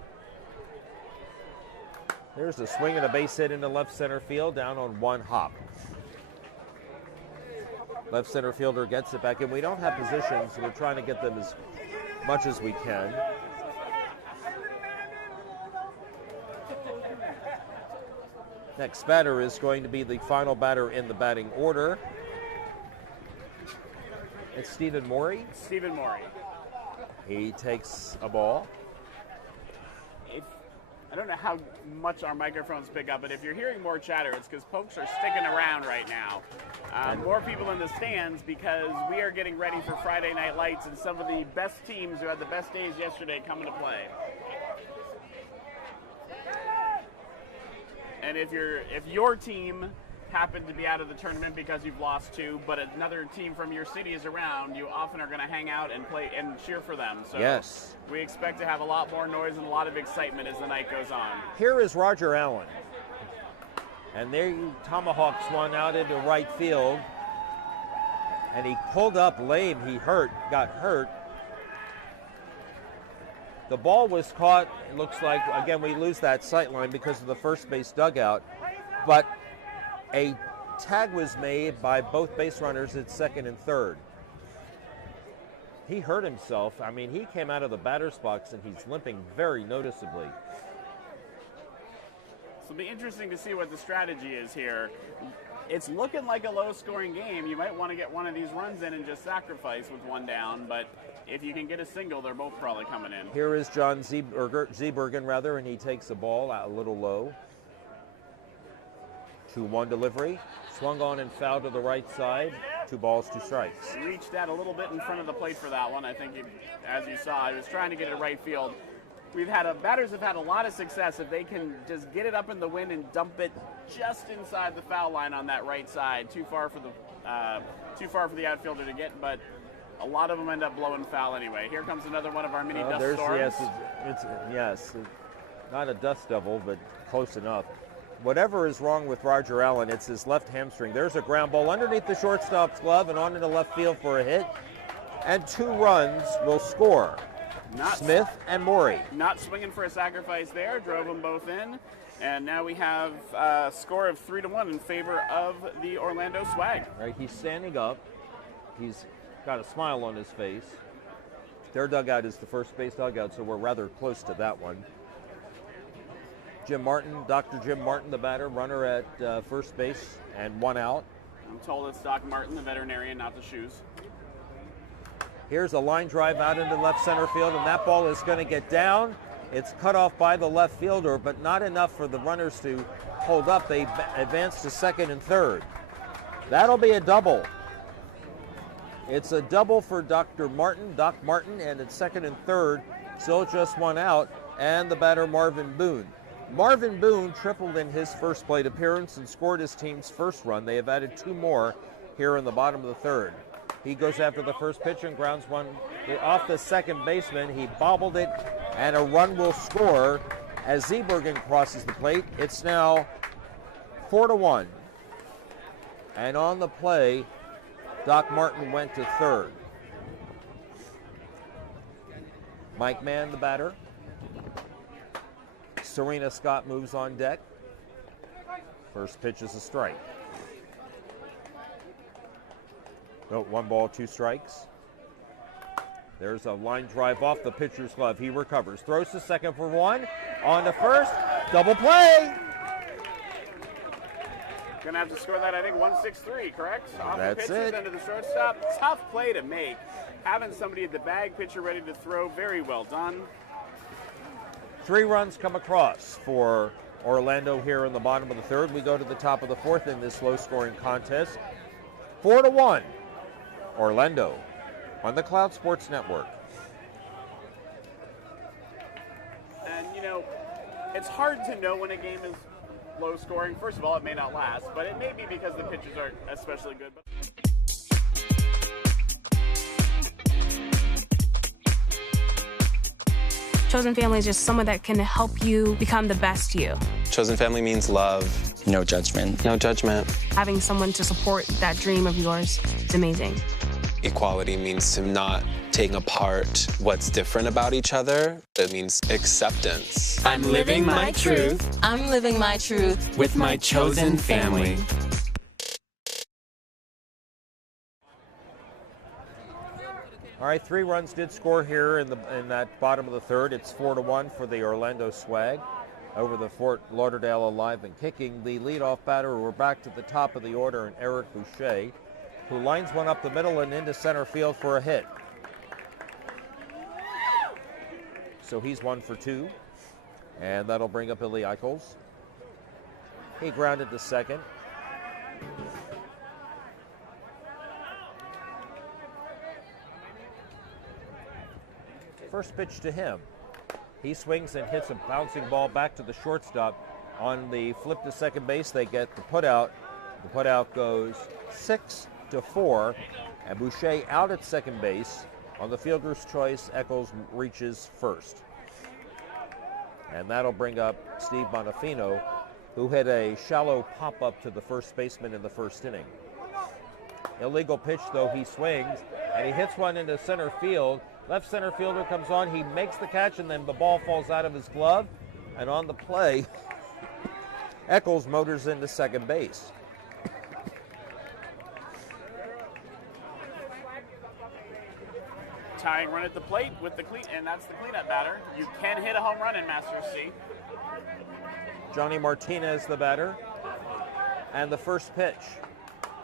There's a swing and a base hit into left center field, down on 1 hop. Left center fielder gets it back in. We don't have positions, so we're trying to get them as much as we can. Next batter is going to be the final batter in the batting order. It's Stephen Morey. Stephen Morey. He takes a ball. I don't know how much our microphones pick up, but if you're hearing more chatter, it's because folks are sticking around right now. More people in the stands because we are getting ready for Friday Night Lights and some of the best teams who had the best days yesterday coming to play. And if your team happened to be out of the tournament because you've lost 2, but another team from your city is around, you often are going to hang out and play and cheer for them. So yes, we expect to have a lot more noise and a lot of excitement as the night goes on. Here is Roger Allen. And there you tomahawks one out into right field. And he pulled up lame. He got hurt. The ball was caught. It looks like, again, we lose that sight line because of the first base dugout. But a tag was made by both base runners at 2nd and 3rd. He hurt himself. I mean, he came out of the batter's box and he's limping very noticeably. So it'll be interesting to see what the strategy is here. It's looking like a low-scoring game. You might want to get one of these runs in and just sacrifice with 1 down, but if you can get a single, they're both probably coming in. Here is John Zebergen, and he takes the ball out a little low. 2-1 delivery, swung on and fouled to the right side. 2 balls, 2 strikes. Reached out a little bit in front of the plate for that one. I think, as you saw, he was trying to get it to right field. Batters have had a lot of success if they can just get it up in the wind and dump it just inside the foul line on that right side. Too far for the outfielder to get, but a lot of them end up blowing foul anyway. Here comes another one of our mini dust storms. Yes, not a dust devil, but close enough. Whatever is wrong with Roger Allen, it's his left hamstring. There's a ground ball underneath the shortstop's glove and on into left field for a hit. And 2 runs will score. Smith and Morey. Not swinging for a sacrifice there, drove them both in. And now we have a score of 3-1 in favor of the Orlando Swag. Right, he's standing up. He's got a smile on his face. Their dugout is the first base dugout, so we're rather close to that one. Jim Martin, Dr. Jim Martin, the batter, runner at first base, and 1 out. I'm told it's Doc Martin, the veterinarian, not the shoes. Here's a line drive out into left center field, and that ball is going to get down It's cut off by the left fielder, but not enough for the runners to hold up. They advance to second and third. That'll be a double. It's a double for Doc Martin, and it's second and third. Still just one out, and the batter Marvin Boone. Marvin Boone tripled in his first plate appearance and scored his team's first run. They have added 2 more here in the bottom of the third. He goes after the first pitch and grounds one off the second baseman. He bobbled it, and a run will score as Zeebergen crosses the plate. It's now 4-1. And on the play, Doc Martin went to third. Mike Mann, the batter. Serena Scott moves on deck. First pitch is a strike. No, 1 ball, 2 strikes. There's a line drive off the pitcher's glove. He recovers. Throws to second for 1. On to first. Double play. Gonna have to score that, I think, 163, correct? Off That's the pitches, it. into the shortstop. Tough play to make. Having somebody at the bag, pitcher ready to throw, very well done. 3 runs come across for Orlando here in the bottom of the third. We go to the top of the fourth in this low-scoring contest. 4-1, Orlando on the Cloud Sports Network. And, you know, it's hard to know when a game is low-scoring. First of all, it may not last, but it may be because the pitchers are especially good. Chosen family is just someone that can help you become the best you. Chosen family means love. No judgment. No judgment. Having someone to support that dream of yours is amazing. Equality means to not take apart what's different about each other. It means acceptance. I'm living my truth. I'm living my truth With my chosen family. All right, 3 runs did score here in that bottom of the third. It's 4-1 for the Orlando Swag over the Fort Lauderdale Alive and Kicking. The leadoff batter, we're back to the top of the order, and Eric Boucher, who lines one up the middle and into center field for a hit. So he's 1 for 2, and that'll bring up Billy Eichels. He grounded to second. First pitch to him. He swings and hits a bouncing ball back to the shortstop. On the flip to second base, they get the putout. The putout goes 6-4, and Boucher out at second base. On the fielder's choice, Eccles reaches first. And that'll bring up Steve Bonifino, who hit a shallow pop-up to the first baseman in the first inning. Illegal pitch, though. He swings, and he hits one into center field. Left center fielder comes on, he makes the catch, and then the ball falls out of his glove. And on the play, Eccles motors into second base. Tying run at the plate with the and that's the cleanup batter. You can hit a home run in Masters C. Johnny Martinez, the batter. And the first pitch.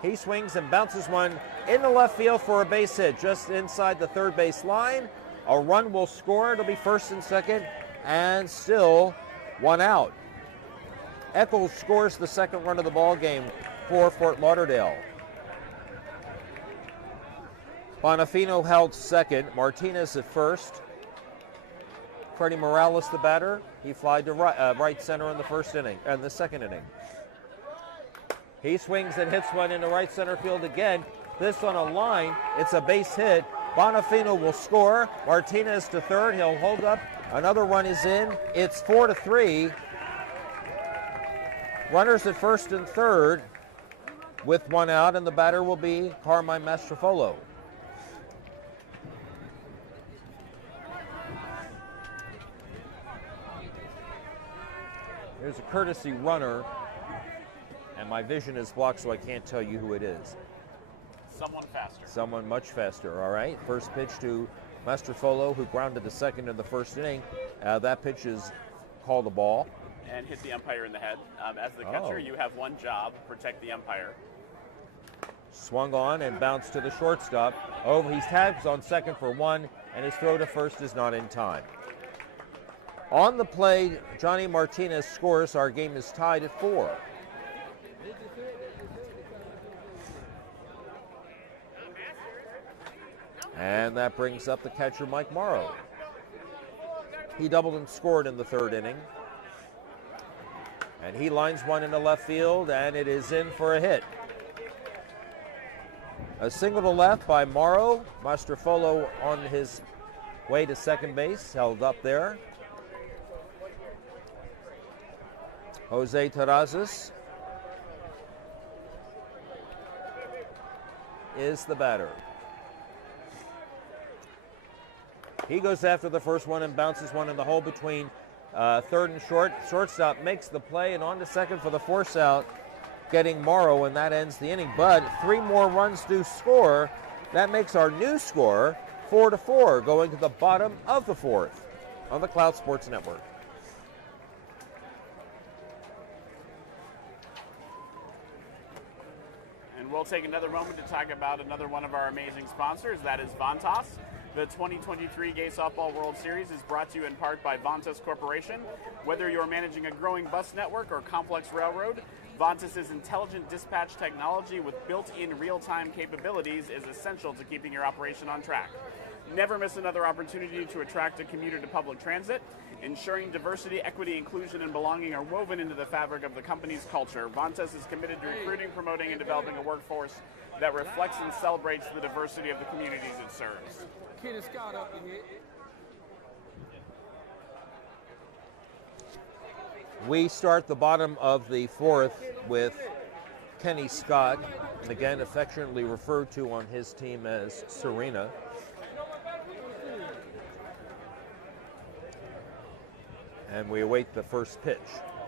He swings and bounces one in the left field for a base hit just inside the third base line. A run will score. It'll be first and second, and still 1 out. Eccles scores the second run of the ball game for Fort Lauderdale. Bonifino held second. Martinez at first. Freddie Morales, the batter. He flied to right center in the first inning, and the second inning. He swings and hits one into right center field again. This on a line. It's a base hit. Bonifino will score. Martinez to third. He'll hold up. Another run is in. It's 4-3. Runners at first and third with 1 out, and the batter will be Carmine Mastrofolo. There's a courtesy runner, and my vision is blocked, so I can't tell you who it is. Someone faster. Someone much faster, all right. First pitch to Mastrofolo, who grounded to second in the first inning. That pitch is called a ball. And hit the umpire in the head. As the catcher, you have one job, protect the umpire. Swung on and bounced to the shortstop. Over, he tags on second for 1, and his throw to first is not in time. On the play, Johnny Martinez scores. Our game is tied at 4. And that brings up the catcher, Mike Morrow. He doubled and scored in the 3rd inning. And he lines one into left field, and it is in for a hit. A single to left by Morrow. Mastrofolo on his way to second base, held up there. Jose Terrazas is the batter. He goes after the first one and bounces one in the hole between third and short. Shortstop makes the play and on to second for the force out, getting Morrow, and that ends the inning. But 3 more runs do score. That makes our new score 4-4, going to the bottom of the 4th on the Cloud Sports Network. And we'll take another moment to talk about another one of our amazing sponsors. That is Vantas. The 2023 Gay Softball World Series is brought to you in part by Vantas Corporation. Whether you're managing a growing bus network or complex railroad, Vantas' intelligent dispatch technology with built-in real-time capabilities is essential to keeping your operation on track. Never miss another opportunity to attract a commuter to public transit. Ensuring diversity, equity, inclusion, and belonging are woven into the fabric of the company's culture. Vantas is committed to recruiting, promoting, and developing a workforce that reflects and celebrates the diversity of the communities it serves. We start the bottom of the 4th with Kenny Scott, and again affectionately referred to on his team as Serena. And we await the first pitch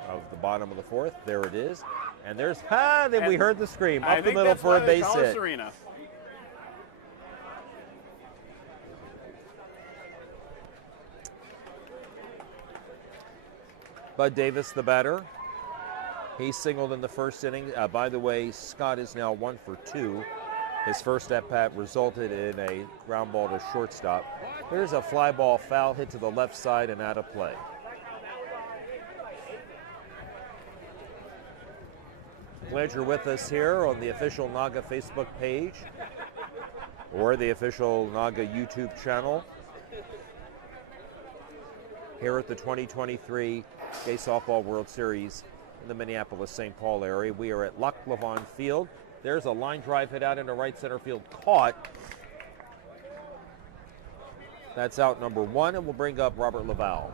of the bottom of the 4th. There it is. And there's, then we heard the scream up the middle for a base hit. Serena. Bud Davis, the batter. He singled in the 1st inning. By the way, Scott is now 1 for 2. His first at-bat resulted in a ground ball to shortstop. Here's a fly ball foul hit to the left side and out of play. Glad you're with us here on the official NAGA Facebook page or the official NAGA YouTube channel. Here at the 2023 Gay Softball World Series in the Minneapolis-St. Paul area. We are at Lac Lavon Field. There's a line drive hit out into right center field, caught. That's out number 1, and we'll bring up Robert Laval.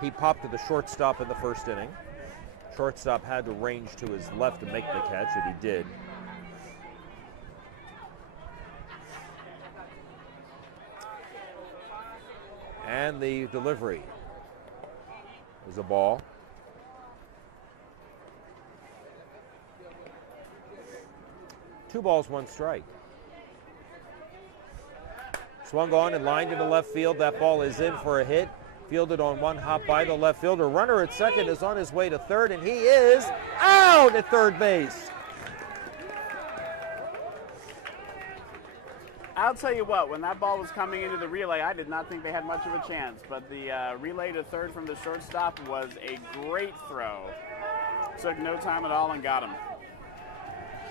He popped to the shortstop in the 1st inning. Shortstop had to range to his left to make the catch, and he did. And the delivery is a ball. Two balls, one strike. Swung on and lined into left field. That ball is in for a hit. Fielded on one hop by the left fielder. Runner at second is on his way to third, and he is out at third base. I'll tell you what, when that ball was coming into the relay, I did not think they had much of a chance, but the relay to third from the shortstop was a great throw. Took no time at all and got him.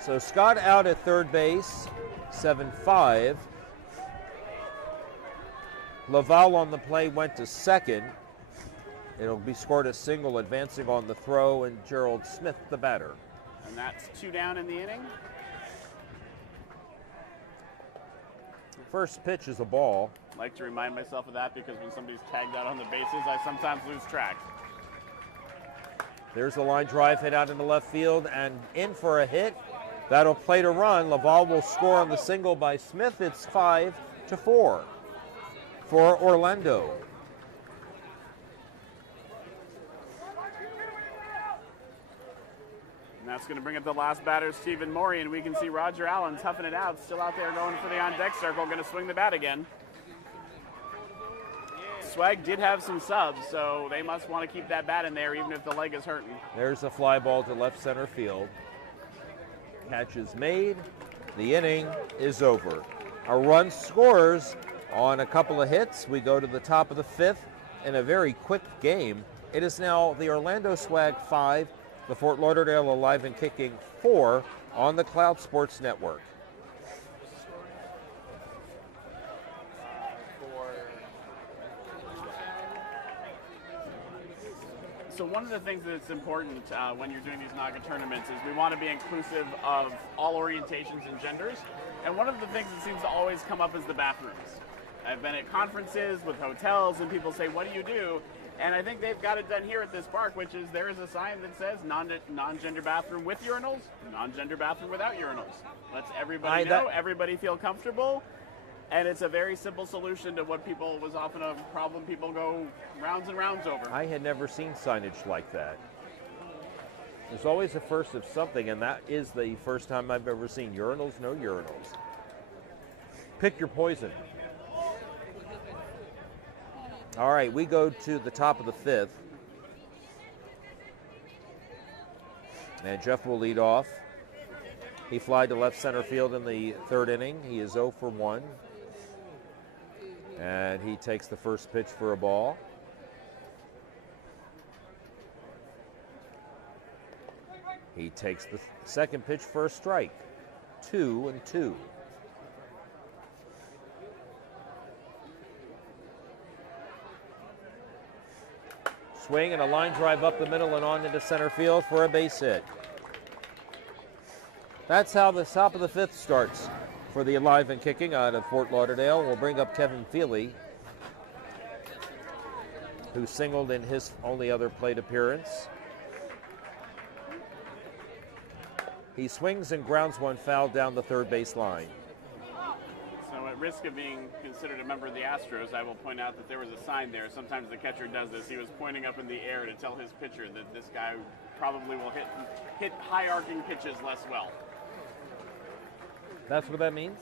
So Scott out at third base, 7-5. Laval on the play went to second. It'll be scored a single advancing on the throw, and Gerald Smith the batter. And that's 2 down in the inning. First pitch is a ball. I like to remind myself of that because when somebody's tagged out on the bases, I sometimes lose track. There's the line drive hit out into left field and in for a hit. That'll play to run. Laval will score on the single by Smith. It's 5-4 for Orlando. And that's going to bring up the last batter, Stephen Morey, and we can see Roger Allen toughing it out, still out there going for the on-deck circle, going to swing the bat again. Swag did have some subs, so they must want to keep that bat in there even if the leg is hurting. There's a fly ball to left center field. Catch is made. The inning is over. A run scores on a couple of hits. We go to the top of the 5th. in a very quick game. It is now the Orlando Swag 5, the Fort Lauderdale Alive and Kicking 4 on the Cloud Sports Network. So one of the things that's important when you're doing these NAGA tournaments is we want to be inclusive of all orientations and genders. And one of the things that seems to always come up is the bathrooms. I've been at conferences with hotels and people say, what do you do? And I think they've got it done here at this park, which is there is a sign that says non-gender bathroom with urinals, non-gender bathroom without urinals. Lets everybody know, everybody feel comfortable. And it's a very simple solution to what was often a problem people go rounds and rounds over. I had never seen signage like that. There's always a first of something, and that is the first time I've ever seen urinals, no urinals. Pick your poison. All right, we go to the top of the 5th. And Jeff will lead off. He flied to left center field in the 3rd inning. He is 0 for 1. And he takes the first pitch for a ball. He takes the second pitch for a strike. 2-2. Swing and a line drive up the middle and on into center field for a base hit. That's how the top of the 5th starts for the Alive and Kicking out of Fort Lauderdale. We'll bring up Kevin Feely, who singled in his only other plate appearance. He swings and grounds one foul down the 3rd base line. So at risk of being considered a member of the Astros, I will point out that there was a sign there. Sometimes the catcher does this. He was pointing up in the air to tell his pitcher that this guy probably will hit high arcing pitches less well. That's what that means?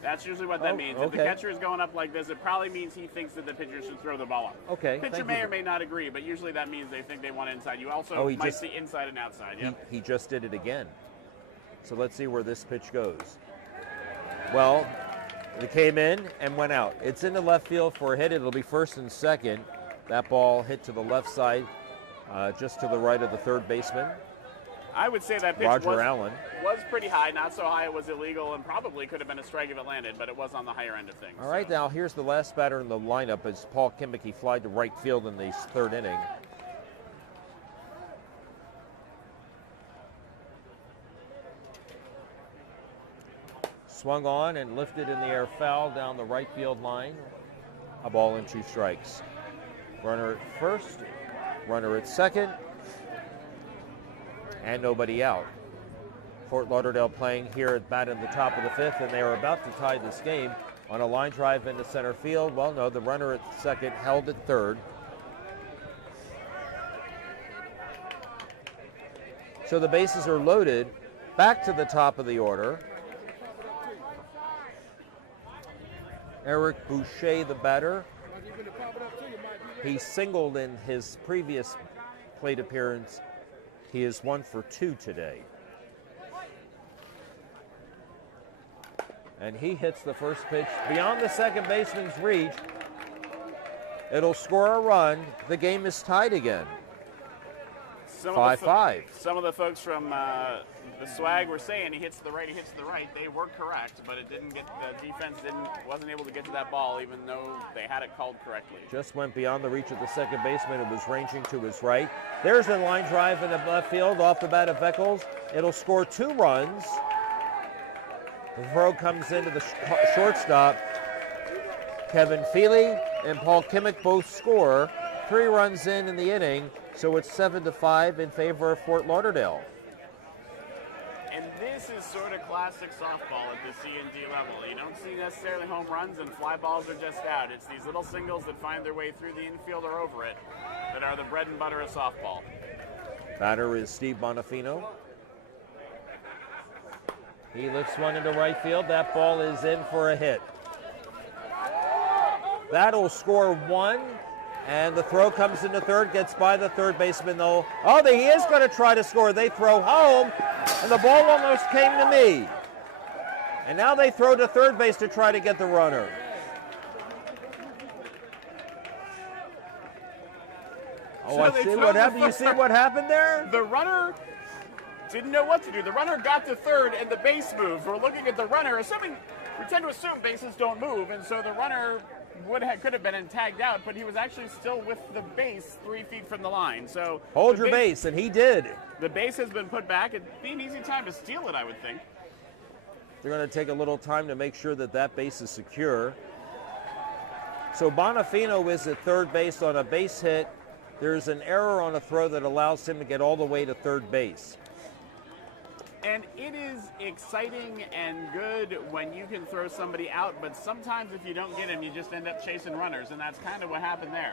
That's usually what that means. Okay. If the catcher is going up like this, it probably means he thinks that the pitcher should throw the ball up. Okay. Pitcher may or may not agree, but usually that means they think they want inside. You also might see inside and outside. Yep. He just did it again. So let's see where this pitch goes. Well, it came in and went out. It's in the left field for a hit. It'll be 1st and 2nd. That ball hit to the left side, just to the right of the 3rd baseman. I would say that pitch Allen. was pretty high, not so high it was illegal, and probably could have been a strike if it landed, but it was on the higher end of things. All right, now here's the last batter in the lineup as Paul Kimmick. He flied to right field in the 3rd inning. Swung on and lifted in the air, foul down the right field line. A ball and 2 strikes. Runner at 1st, runner at 2nd. And nobody out. Fort Lauderdale playing here at bat in the top of the 5th, and they are about to tie this game on a line drive into center field. Well, no, the runner at 2nd held at 3rd. So the bases are loaded. Back to the top of the order. Eric Boucher, the batter. He singled in his previous plate appearance. He is 1 for 2 today. And he hits the first pitch beyond the second baseman's reach. It'll score a run. The game is tied again. 5-5. Some of the folks from the Swag were saying he hits to the right, he hits to the right. They were correct, but it didn't get, the defense wasn't able to get to that ball, even though they had it called correctly. Just went beyond the reach of the second baseman. It was ranging to his right. There's a line drive in the left field off the bat of Beckles. It'll score 2 runs. The throw comes into the shortstop. Kevin Feely and Paul Kimmick both score. 3 runs in the inning, so it's 7-5 in favor of Fort Lauderdale. And this is sort of classic softball at the C and D level. You don't see necessarily home runs, and fly balls are just out. It's these little singles that find their way through the infield or over it that are the bread and butter of softball. Batter is Steve Bonifino. He lifts one into right field. That ball is in for a hit. That'll score 1. And the throw comes into 3rd, gets by the 3rd baseman though. Oh, he is going to try to score. They throw home, and the ball almost came to me. And now they throw to 3rd base to try to get the runner. Oh, I see what happened. You see what happened there? The runner didn't know what to do. The runner got to third and the base moved. We're looking at the runner, we tend to assume bases don't move, and so the runner could have been tagged out, but he was actually still with the base 3 feet from the line. So hold your base, and he did. The base has been put back. It'd be an easy time to steal it, I would think. They're going to take a little time to make sure that that base is secure. So Bonifino is at third base on a base hit. There's an error on a throw that allows him to get all the way to third base. And it is exciting and good when you can throw somebody out, but sometimes if you don't get him, you just end up chasing runners, and that's kind of what happened there.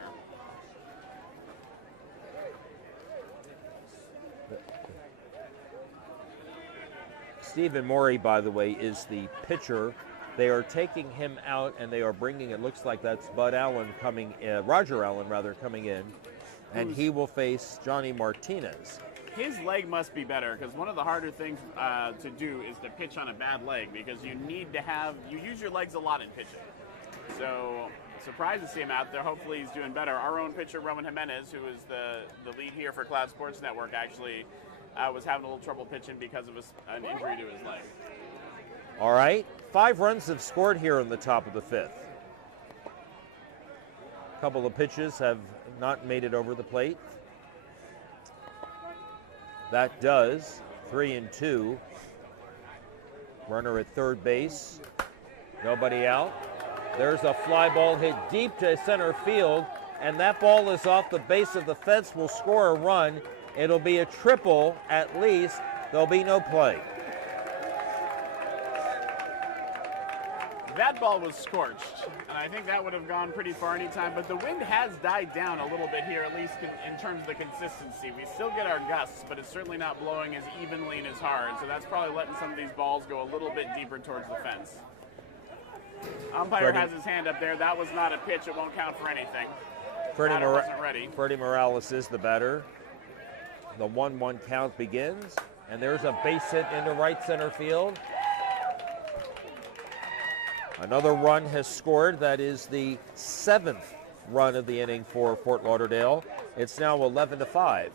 Stephen Morey, by the way, is the pitcher. They are taking him out, and they are bringing, it looks like that's Roger Allen coming in, and he will face Johnny Martinez. His leg must be better, because one of the harder things to do is to pitch on a bad leg, because you use your legs a lot in pitching. So surprised to see him out there. Hopefully he's doing better. Our own pitcher, Roman Jimenez, who is the lead here for Cloud Sports Network, actually was having a little trouble pitching because of an injury to his leg. All right, 5 runs have scored here in the top of the 5th. A couple of pitches have not made it over the plate. That does 3-2. Runner at third base. Nobody out. There's a fly ball hit deep to center field, and that ball is off the base of the fence. Will score a run. It'll be a triple at least. There'll be no play. That ball was scorched, and I think that would have gone pretty far anytime, but the wind has died down a little bit here, at least in terms of the consistency. We still get our gusts, but it's certainly not blowing as evenly and as hard, so that's probably letting some of these balls go a little bit deeper towards the fence. Umpire has his hand up there. That was not a pitch. It won't count for anything. Batter wasn't ready. Freddie Morales is the batter. The 1-1 count begins, and there's a base hit into right center field. Another run has scored. That is the 7th run of the inning for Fort Lauderdale. It's now 11-5.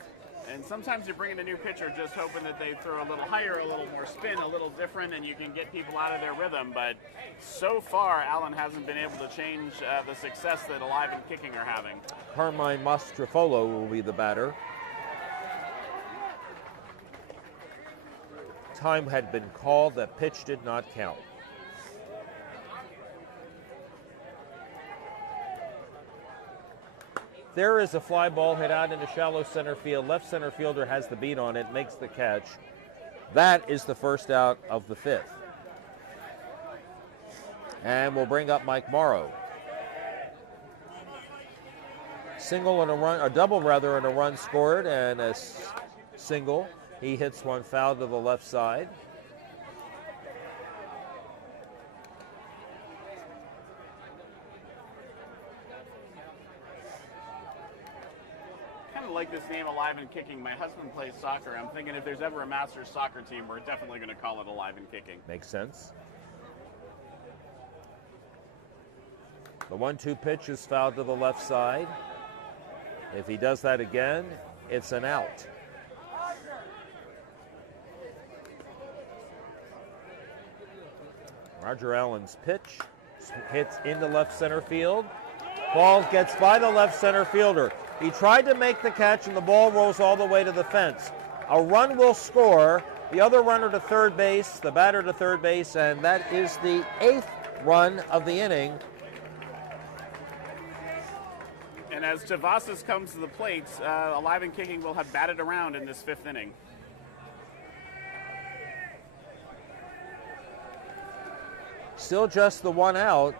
And sometimes you bring in a new pitcher just hoping that they throw a little higher, a little more spin, a little different, and you can get people out of their rhythm. But so far, Allen hasn't been able to change the success that Alive and Kicking are having. Carmine Mastrofolo will be the batter. Time had been called. That pitch did not count. There is a fly ball hit out into shallow center field. Left center fielder has the beat on it, makes the catch. That is the first out of the 5th. And we'll bring up Mike Morrow. Single and a run, a double rather, and a run scored, and a single. He hits one foul to the left side. Like this name, Alive and Kicking. My husband plays soccer. I'm thinking if there's ever a Masters soccer team, we're definitely going to call it Alive and Kicking. Makes sense. The 1-2 pitch is fouled to the left side. If he does that again, it's an out. Roger Allen's pitch hits into left center field. Ball gets by the left center fielder. He tried to make the catch, and the ball rolls all the way to the fence. A run will score. The other runner to third base, the batter to third base, and that is the 8th run of the inning. And as Travasas comes to the plate, Alive and Kicking will have batted around in this 5th inning. Still just the 1 out.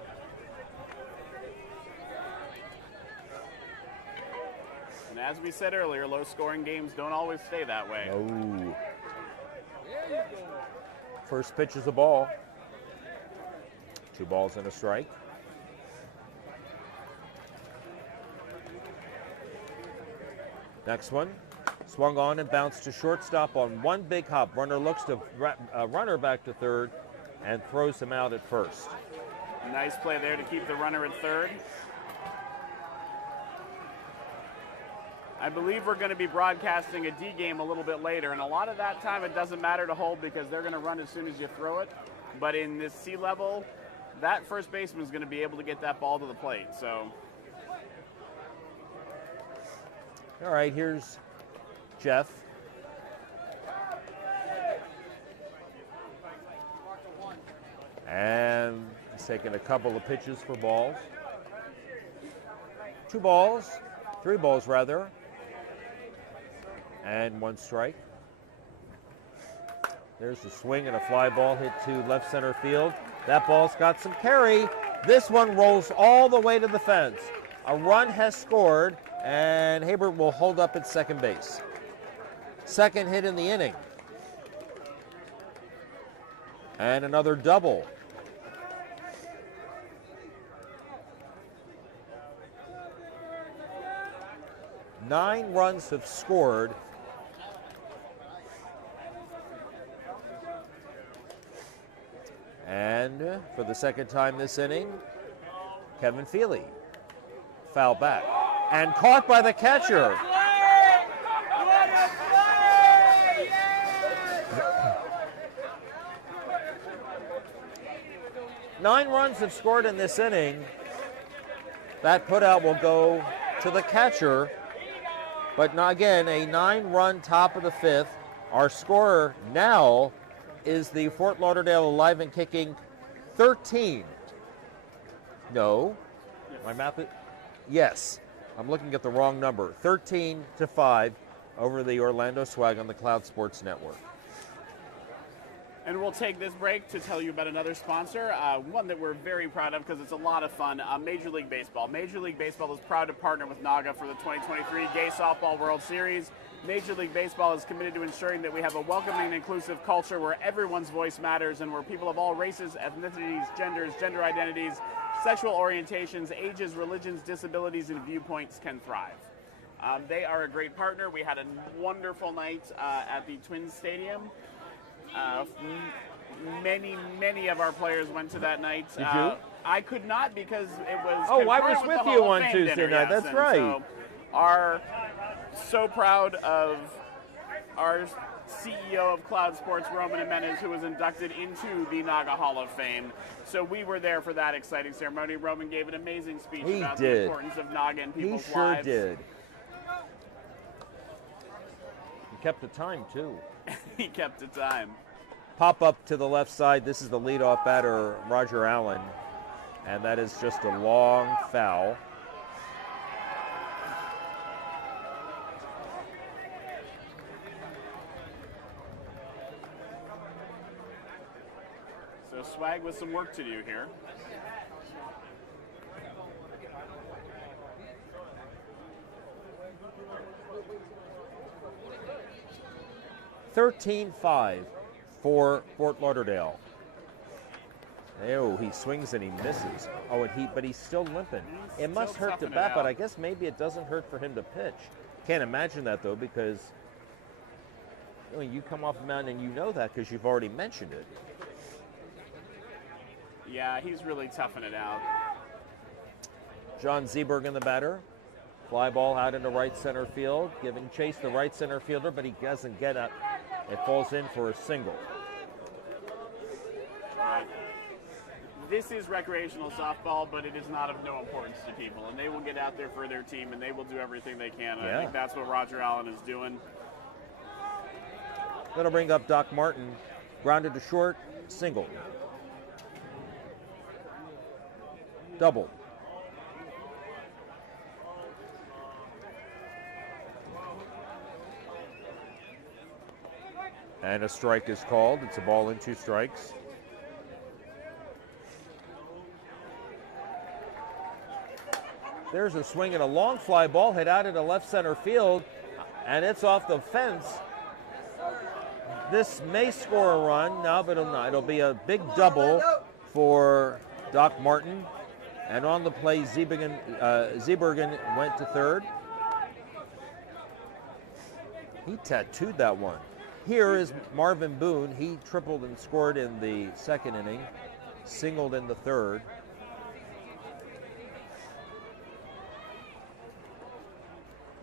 As we said earlier, low-scoring games don't always stay that way. Oh. First pitch is a ball. 2 balls and a strike. Next one. Swung on and bounced to shortstop on one big hop. Runner looks to runner back to third and throws him out at first. Nice play there to keep the runner at third. I believe we're going to be broadcasting a D game a little bit later, and a lot of that time it doesn't matter to hold because they're going to run as soon as you throw it. But in this C level, that first baseman is going to be able to get that ball to the plate. So, all right, here's Jeff. And he's taking a couple of pitches for balls. 2 balls, 3 balls rather, and 1 strike. There's the swing and a fly ball hit to left center field. That ball's got some carry. This one rolls all the way to the fence. A run has scored, and Habert will hold up at second base. Second hit in the inning. And another double. Nine runs have scored. And for the second time this inning, Kevin Feely. Foul back. And caught by the catcher. Nine runs have scored in this inning. That putout will go to the catcher. But not, again, a 9-run top of the 5th. Our scorer now is the Fort Lauderdale Alive and Kicking 13. No. My math is, yes. I'm looking at the wrong number. 13-5 over the Orlando Swag on the Cloud Sports Network. And we'll take this break to tell you about another sponsor, one that we're very proud of because it's a lot of fun, Major League Baseball. Major League Baseball is proud to partner with NAGA for the 2023 Gay Softball World Series. Major League Baseball is committed to ensuring that we have a welcoming and inclusive culture where everyone's voice matters and where people of all races, ethnicities, genders, gender identities, sexual orientations, ages, religions, disabilities, and viewpoints can thrive. They are a great partner. We had a wonderful night at the Twins Stadium. Many of our players went to that night. Did you? I could not because it was. Oh, I was concurrent with the you Hall of on Fame Tuesday dinner, night. yes, That's and right. So proud of our CEO of Cloud Sports, Roman Jimenez, who was inducted into the NAGA Hall of Fame. So we were there for that exciting ceremony. Roman gave an amazing speech about the importance of NAGA in people's lives. He sure did. He kept the time, too. He kept the time. Pop up to the left side. This is the leadoff batter, Roger Allen. And that is just a long foul. So Swag with some work to do here. $13-5 for Fort Lauderdale. Oh, he swings and he misses. Oh, but he's still limping. It must hurt to bat, but I guess maybe it doesn't hurt for him to pitch. Can't imagine that, though, because you come off the mound and you know that because you've already mentioned it. Yeah, he's really toughing it out. John Zeberg, the batter. Fly ball out into right center field, giving chase the right center fielder, but he doesn't get up. It falls in for a single. Right. This is recreational softball, but it is not of no importance to people, and they will get out there for their team, and they will do everything they can. And I think that's what Roger Allen is doing. That'll bring up Doc Martin. Grounded to short, single. Double. And a strike is called. It's a ball and 2 strikes. There's a swing and a long fly ball hit out into left center field, and it's off the fence. This may score a run, no, but it'll not. It'll be a big double for Doc Martin. And on the play, Zebergen went to third. He tattooed that one. Here is Marvin Boone. He tripled and scored in the second inning, singled in the third.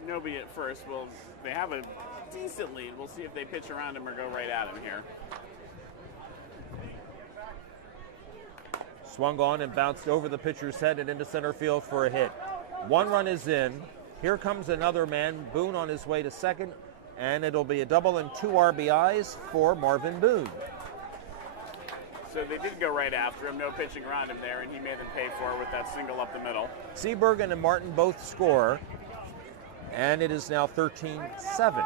nobody at first. Well, they have a decent lead. We'll see if they pitch around him or go right at him here. Swung on and bounced over the pitcher's head and into center field for a hit. 1 run is in. Here comes another man, Boone on his way to second, and it'll be a double and 2 RBIs for Marvin Boone. So they did go right after him, no pitching around him there, and he made them pay for it with that single up the middle. Seabergen and Martin both score, and it is now 13-7.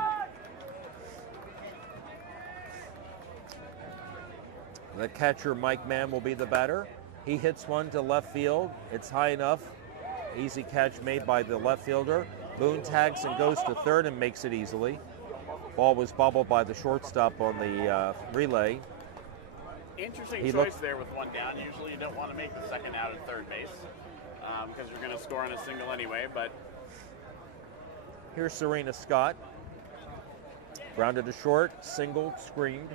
The catcher, Mike Mann, will be the batter. He hits one to left field. It's high enough. Easy catch made by the left fielder. Boone tags and goes to third and makes it easily. Ball was bobbled by the shortstop on the relay. Interesting choice there with 1 down. Usually you don't want to make the second out at third base because you're going to score on a single anyway, but... Here's Serena Scott. Grounded to short, singled, screamed.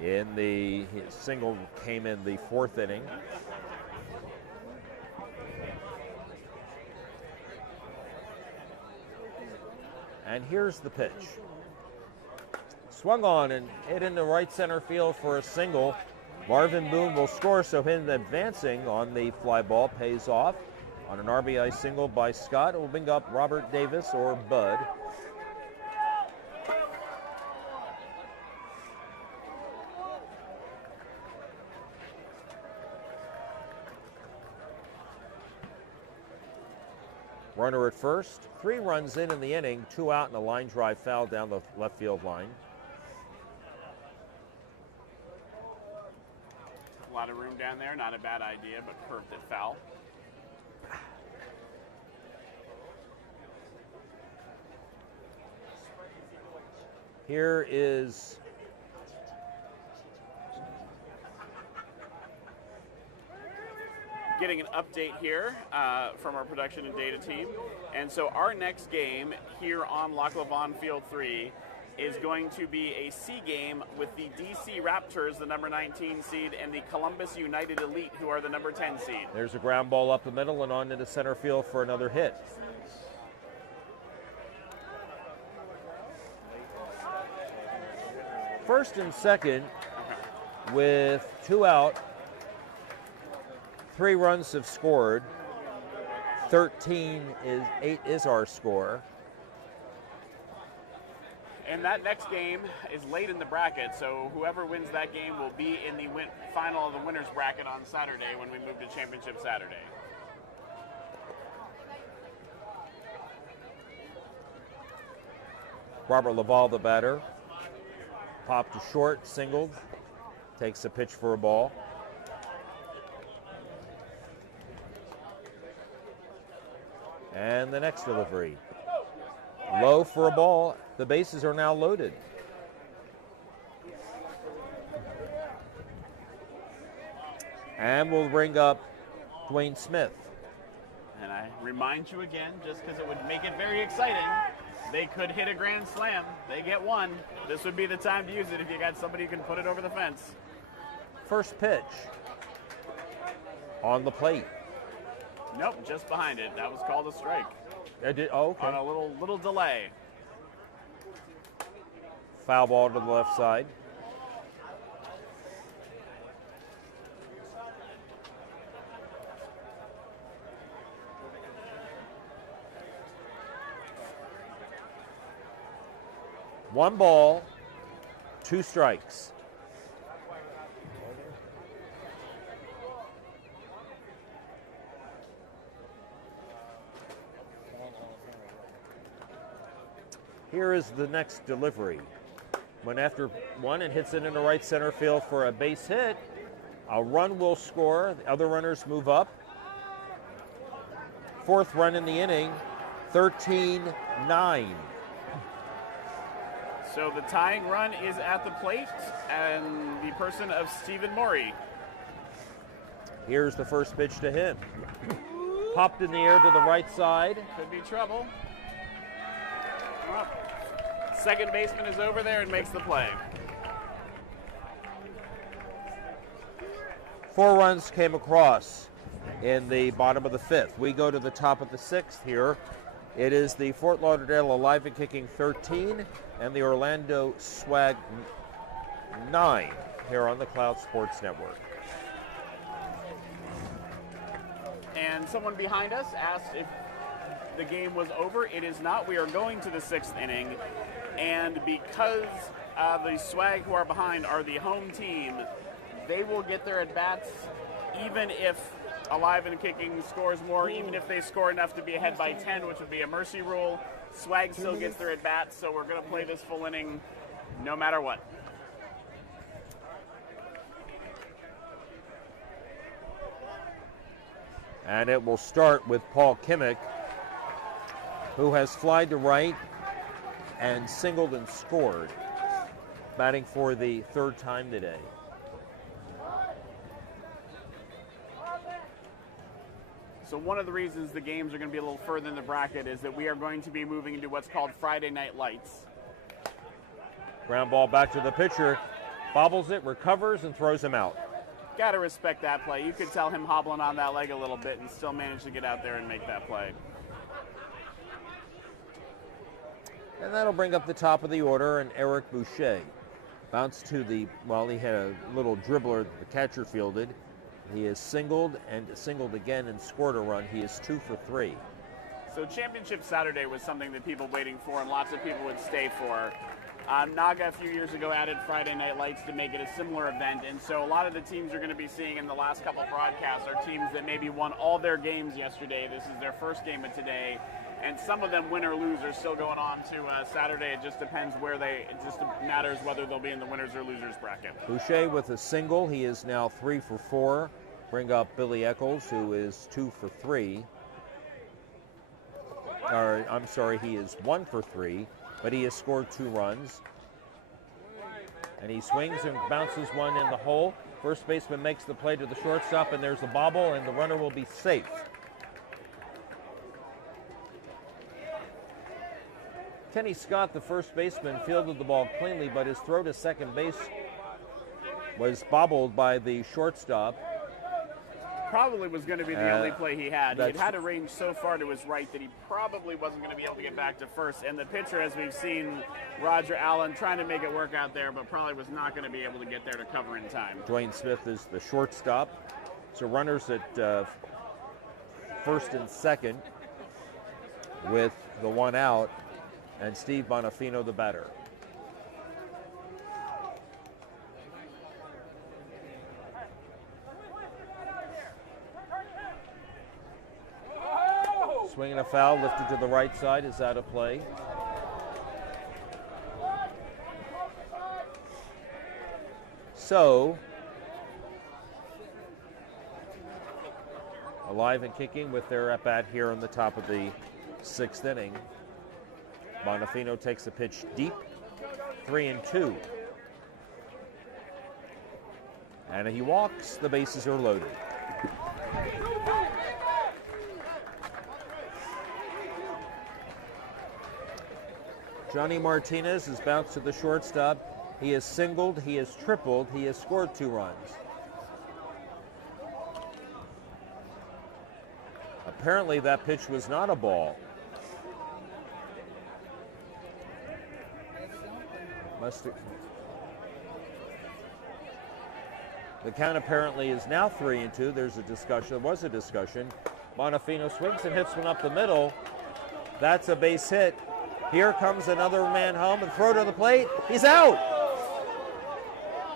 His single came in the 4th inning. And here's the pitch. Swung on and hit into right center field for a single. Marvin Boone will score, so him advancing on the fly ball pays off. On an RBI single by Scott, it will bring up Robert Davis, or Bud. Runner at first, 3 runs in the inning, 2 out and a line drive foul down the left field line. A lot of room down there, not a bad idea, but curved it foul. Here is getting an update here from our production and data team. And so our next game here on Lac La Vaughn Field 3 is going to be a C game with the DC Raptors, the number 19 seed, and the Columbus United Elite, who are the number 10 seed. There's a ground ball up the middle and on into center field for another hit. First and second with 2 out. 3 runs have scored. 8 is our score. And that next game is late in the bracket, so whoever wins that game will be in the final of the winner's bracket on Saturday when we move to Championship Saturday. Robert Laval, the batter. Popped to short, singled. Takes a pitch for a ball. And the next delivery. Low for a ball. The bases are now loaded. And we'll bring up Dwayne Smith. And I remind you again, just because it would make it very exciting, they could hit a grand slam. They get 1. This would be the time to use it if you got somebody who can put it over the fence. First pitch. On the plate. Nope, just behind it. That was called a strike. Okay. On a little delay. Foul ball to the left side. One ball, 2 strikes. Here is the next delivery. Went after one and hits it into right center field for a base hit. A run will score. The other runners move up. 4th run in the inning, 13-9. So the tying run is at the plate, and the person of Stephen Morey. Here's the first pitch to him. Popped in the air to the right side. Could be trouble. Well, second baseman is over there and makes the play. 4 runs came across in the bottom of the 5th. We go to the top of the 6th here. It is the Fort Lauderdale Alive and Kicking 13 and the Orlando Swag 9 here on the Cloud Sports Network. And someone behind us asked if the game was over. It is not. We are going to the 6th inning. And because the Swag, who are behind, are the home team, they will get their at-bats even if Alive and Kicking scores more, even if they score enough to be ahead by 10, which would be a mercy rule. Swag still gets their at-bats, so we're going to play this full inning no matter what. And it will start with Paul Kimmick, who has flied to right and singled and scored, batting for the 3rd time today. So one of the reasons the games are going to be a little further in the bracket is that we are going to be moving into what's called Friday Night Lights. Ground ball back to the pitcher, bobbles it, recovers, and throws him out. Got to respect that play. You could tell him hobbling on that leg a little bit and still manage to get out there and make that play. And that'll bring up the top of the order, and Eric Boucher bounced to the, well, he had a little dribbler that the catcher fielded. He is singled and singled again and scored a run. He is 2 for 3. So Championship Saturday was something that people waiting for and lots of people would stay for. NAGA a few years ago added Friday Night Lights to make it a similar event, and so a lot of the teams you're going to be seeing in the last couple of broadcasts are teams that maybe won all their games yesterday. This is their first game of today, and some of them, win or lose, are still going on to Saturday. It just depends where it just matters whether they'll be in the winners or losers bracket. Boucher with a single. He is now 3 for 4. Bring up Billy Eccles, who is 2 for 3. Or, I'm sorry, he is 1 for 3, but he has scored 2 runs. And he swings and bounces one in the hole. First baseman makes the play to the shortstop, and there's a bobble, and the runner will be safe. Kenny Scott, the first baseman, fielded the ball cleanly, but his throw to second base was bobbled by the shortstop. Probably was going to be the only play he had. He had a range so far to his right that he probably wasn't going to be able to get back to first. And the pitcher, as we've seen, Roger Allen, trying to make it work out there, but probably was not going to be able to get there to cover in time. Dwayne Smith is the shortstop. So runners at first and second with the 1 out, and Steve Bonafino the batter. Swinging a foul, lifted to the right side, is out of play. So, Alive and Kicking with their at-bat here on the top of the 6th inning. Bonafino takes a pitch deep, 3-2. And he walks, the bases are loaded. Johnny Martinez has bounced to the shortstop. He has singled, he has tripled, he has scored 2 runs. Apparently that pitch was not a ball. The count apparently is now 3-2. There's a discussion. There was a discussion. Bonafino swings and hits one up the middle. That's a base hit. Here comes another man home and throw to the plate. He's out.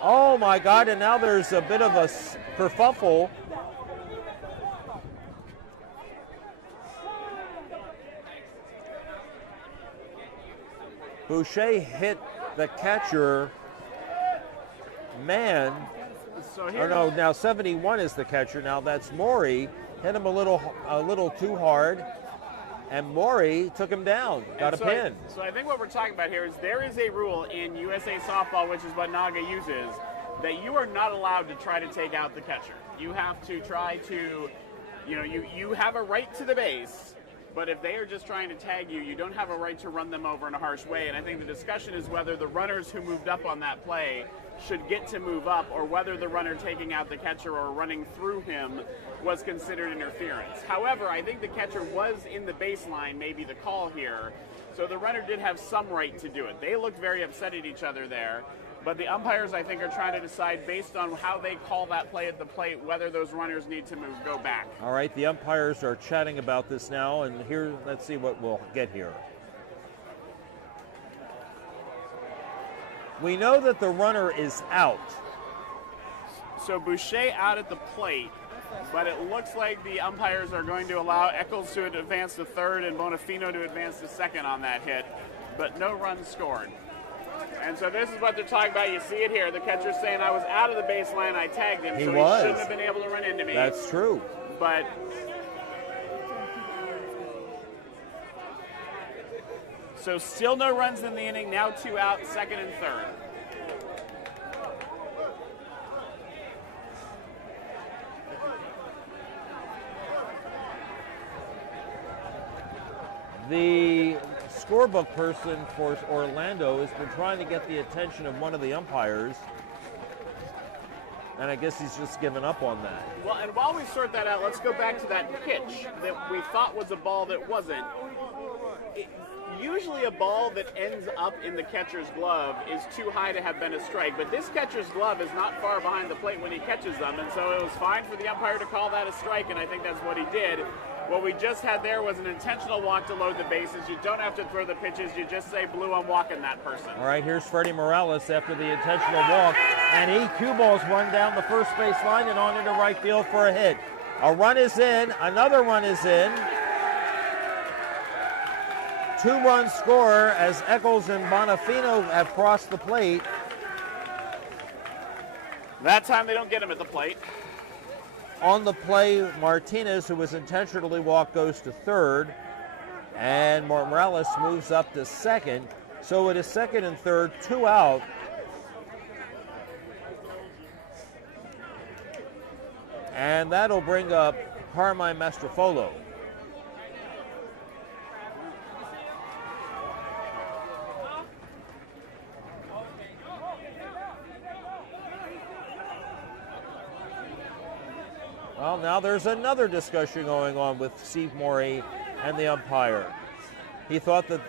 Oh my God! And now there's a bit of a kerfuffle. Boucher hit the catcher. Man. Now 71 is the catcher. Now that's Maury. Hit him a little too hard. And Maury took him down, got a pin. So I think what we're talking about here is there is a rule in USA Softball, which is what NAGA uses, that you are not allowed to try to take out the catcher. You have to try to, you have a right to the base, But if they are just trying to tag you, you don't have a right to run them over in a harsh way. And I think the discussion is whether the runners who moved up on that play should get to move up, or whether the runner taking out the catcher or running through him was considered interference. However, I think the catcher was in the baseline, maybe the call here, so the runner did have some right to do it. They looked very upset at each other there, but the umpires, I think, are trying to decide based on how they call that play at the plate whether those runners need to go back. All right, the umpires are chatting about this now, and here, let's see what we'll get here. We know that the runner is out. So Boucher out at the plate, but it looks like the umpires are going to allow Eccles to advance to third and Bonifino to advance to second on that hit, but no runs scored. And so this is what they're talking about. You see it here. The catcher's saying, I was out of the baseline, I tagged him, so he shouldn't have been able to run into me. That's true. But so still no runs in the inning, now 2 out, second and third. The scorebook person for Orlando has been trying to get the attention of one of the umpires, and I guess he's just given up on that. Well, and while we sort that out, let's go back to that pitch that we thought was a ball that wasn't. Usually a ball that ends up in the catcher's glove is too high to have been a strike, but this catcher's glove is not far behind the plate when he catches them, and so it was fine for the umpire to call that a strike, and I think that's what he did. What we just had there was an intentional walk to load the bases. You don't have to throw the pitches, you just say, Blue, I'm walking that person. All right, here's Freddie Morales after the intentional walk, and he cue balls one down the first base line and on into right field for a hit. A run is in, another run is in. 2-run score as Eccles and Bonifino have crossed the plate. That time they don't get him at the plate. On the play, Martinez, who was intentionally walked, goes to third, and Morales moves up to second. So it is second and third, 2 out. And that'll bring up Carmine Mastrofolo. Well, now there's another discussion going on with Steve Morey and the umpire. He thought that,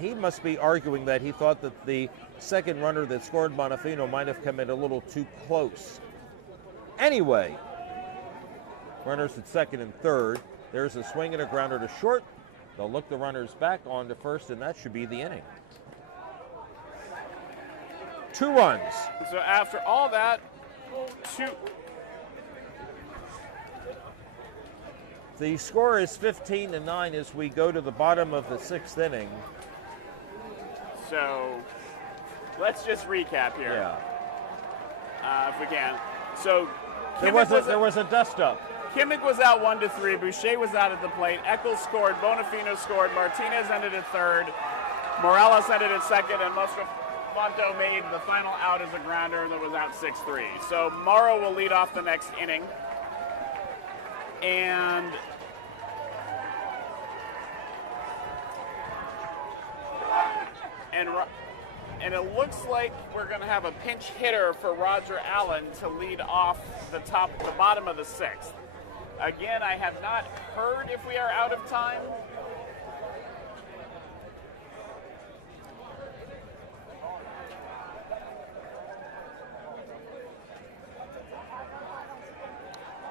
he must be arguing that he thought that the second runner that scored Bonifino might have come in a little too close. Anyway, runners at second and third. There's a swing and a grounder to short. They'll look the runners back on to first, and that should be the inning. 2 runs. So after all that, 2... The score is 15-9 as we go to the bottom of the 6th inning. So let's just recap here. Yeah. If we can. So there was a dust-up. Kimmick was out 1-3. Boucher was out at the plate. Eccles scored. Bonifino scored. Martinez ended at third. Morales ended at second. And Moscofonto made the final out as a grounder that was out 6-3. So Morrow will lead off the next inning. And it looks like we're going to have a pinch hitter for Roger Allen to lead off the bottom of the 6th. Again, I have not heard if we are out of time.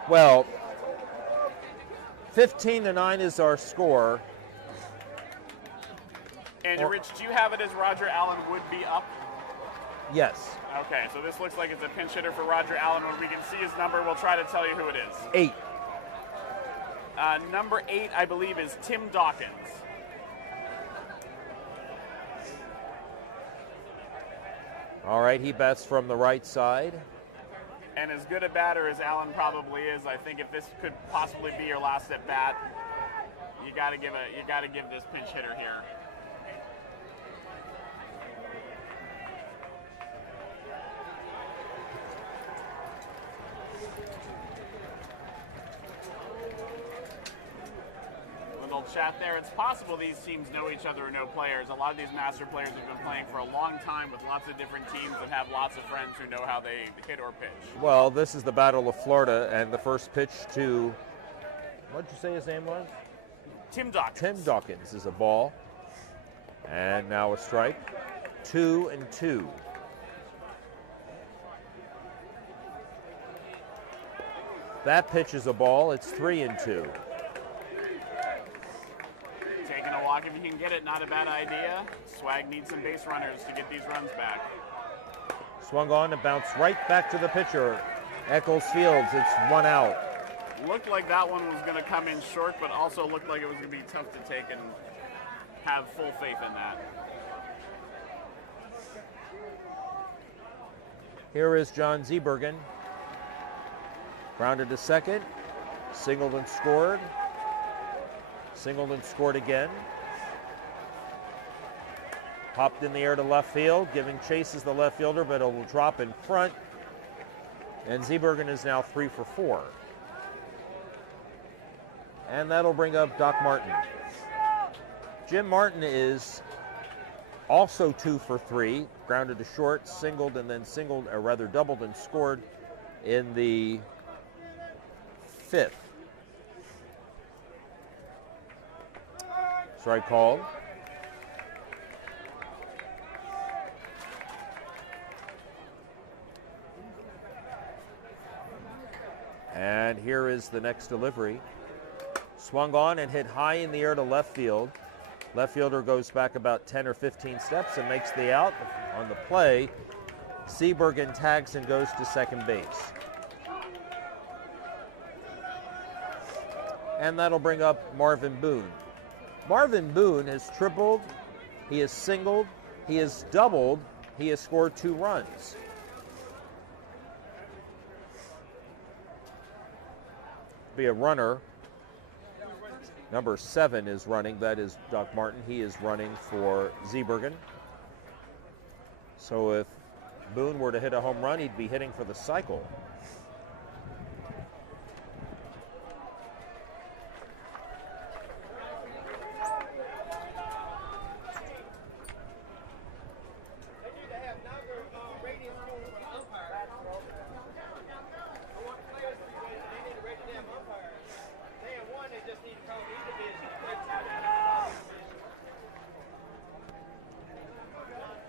Well, 15-9 is our score. And Rich, do you have it as Roger Allen would be up? Yes. Okay, so this looks like it's a pinch hitter for Roger Allen. When we can see his number, we'll try to tell you who it is. 8. Number 8, I believe, is Tim Dawkins. All right, he bats from the right side. And as good a batter as Allen probably is, I think if this could possibly be your last at bat, you got to give this pinch hitter here. chat there. It's possible these teams know each other or know players. A lot of these master players have been playing for a long time with lots of different teams that have lots of friends who know how they hit or pitch. Well, this is the Battle of Florida, and the first pitch to, what did you say his name was? Tim Dawkins. Tim Dawkins is a ball. And now a strike. 2-2. That pitch is a ball. It's 3-2. Taking a walk if you can get it, not a bad idea. Swag needs some base runners to get these runs back. Swung on and bounced right back to the pitcher. Eccles Fields, it's 1 out. Looked like that one was going to come in short, but also looked like it was going to be tough to take and have full faith in that. Here is John Zeebergen. Grounded to second. Singled and scored. Singled and scored again. Popped in the air to left field, giving chases the left fielder, but it will drop in front. And Zeebergen is now 3 for 4. And that'll bring up Doc Martin. Jim Martin is also 2 for 3, grounded to short, singled and then singled, or rather doubled and scored in the 5th. Strike called. And here is the next delivery. Swung on and hit high in the air to left field. Left fielder goes back about 10 or 15 steps and makes the out. On the play, Zeebergen tags and goes to second base. And that'll bring up Marvin Boone. Marvin Boone has tripled, he has singled, he has doubled, he has scored 2 runs. Be a runner. Number 7 is running, that is Doc Martin. He is running for Zeebergen. So if Boone were to hit a home run, he'd be hitting for the cycle.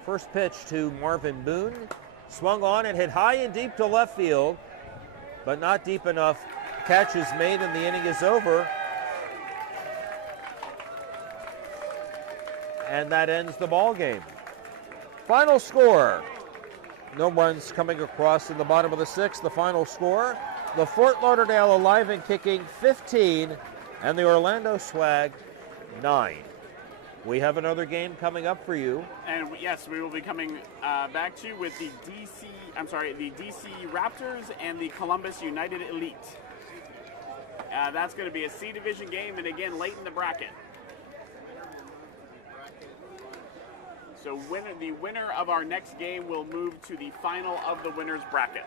First pitch to Marvin Boone. Swung on and hit high and deep to left field, but not deep enough. Catch is made and the inning is over. And that ends the ball game. Final score. No runs coming across in the bottom of the 6th. The final score, the Fort Lauderdale alive and kicking 15 and the Orlando Swag 9. We have another game coming up for you. And yes, we will be coming back to you with the DC Raptors and the Columbus United Elite. That's going to be a C Division game, and again, late in the bracket. So the winner of our next game will move to the final of the winners bracket.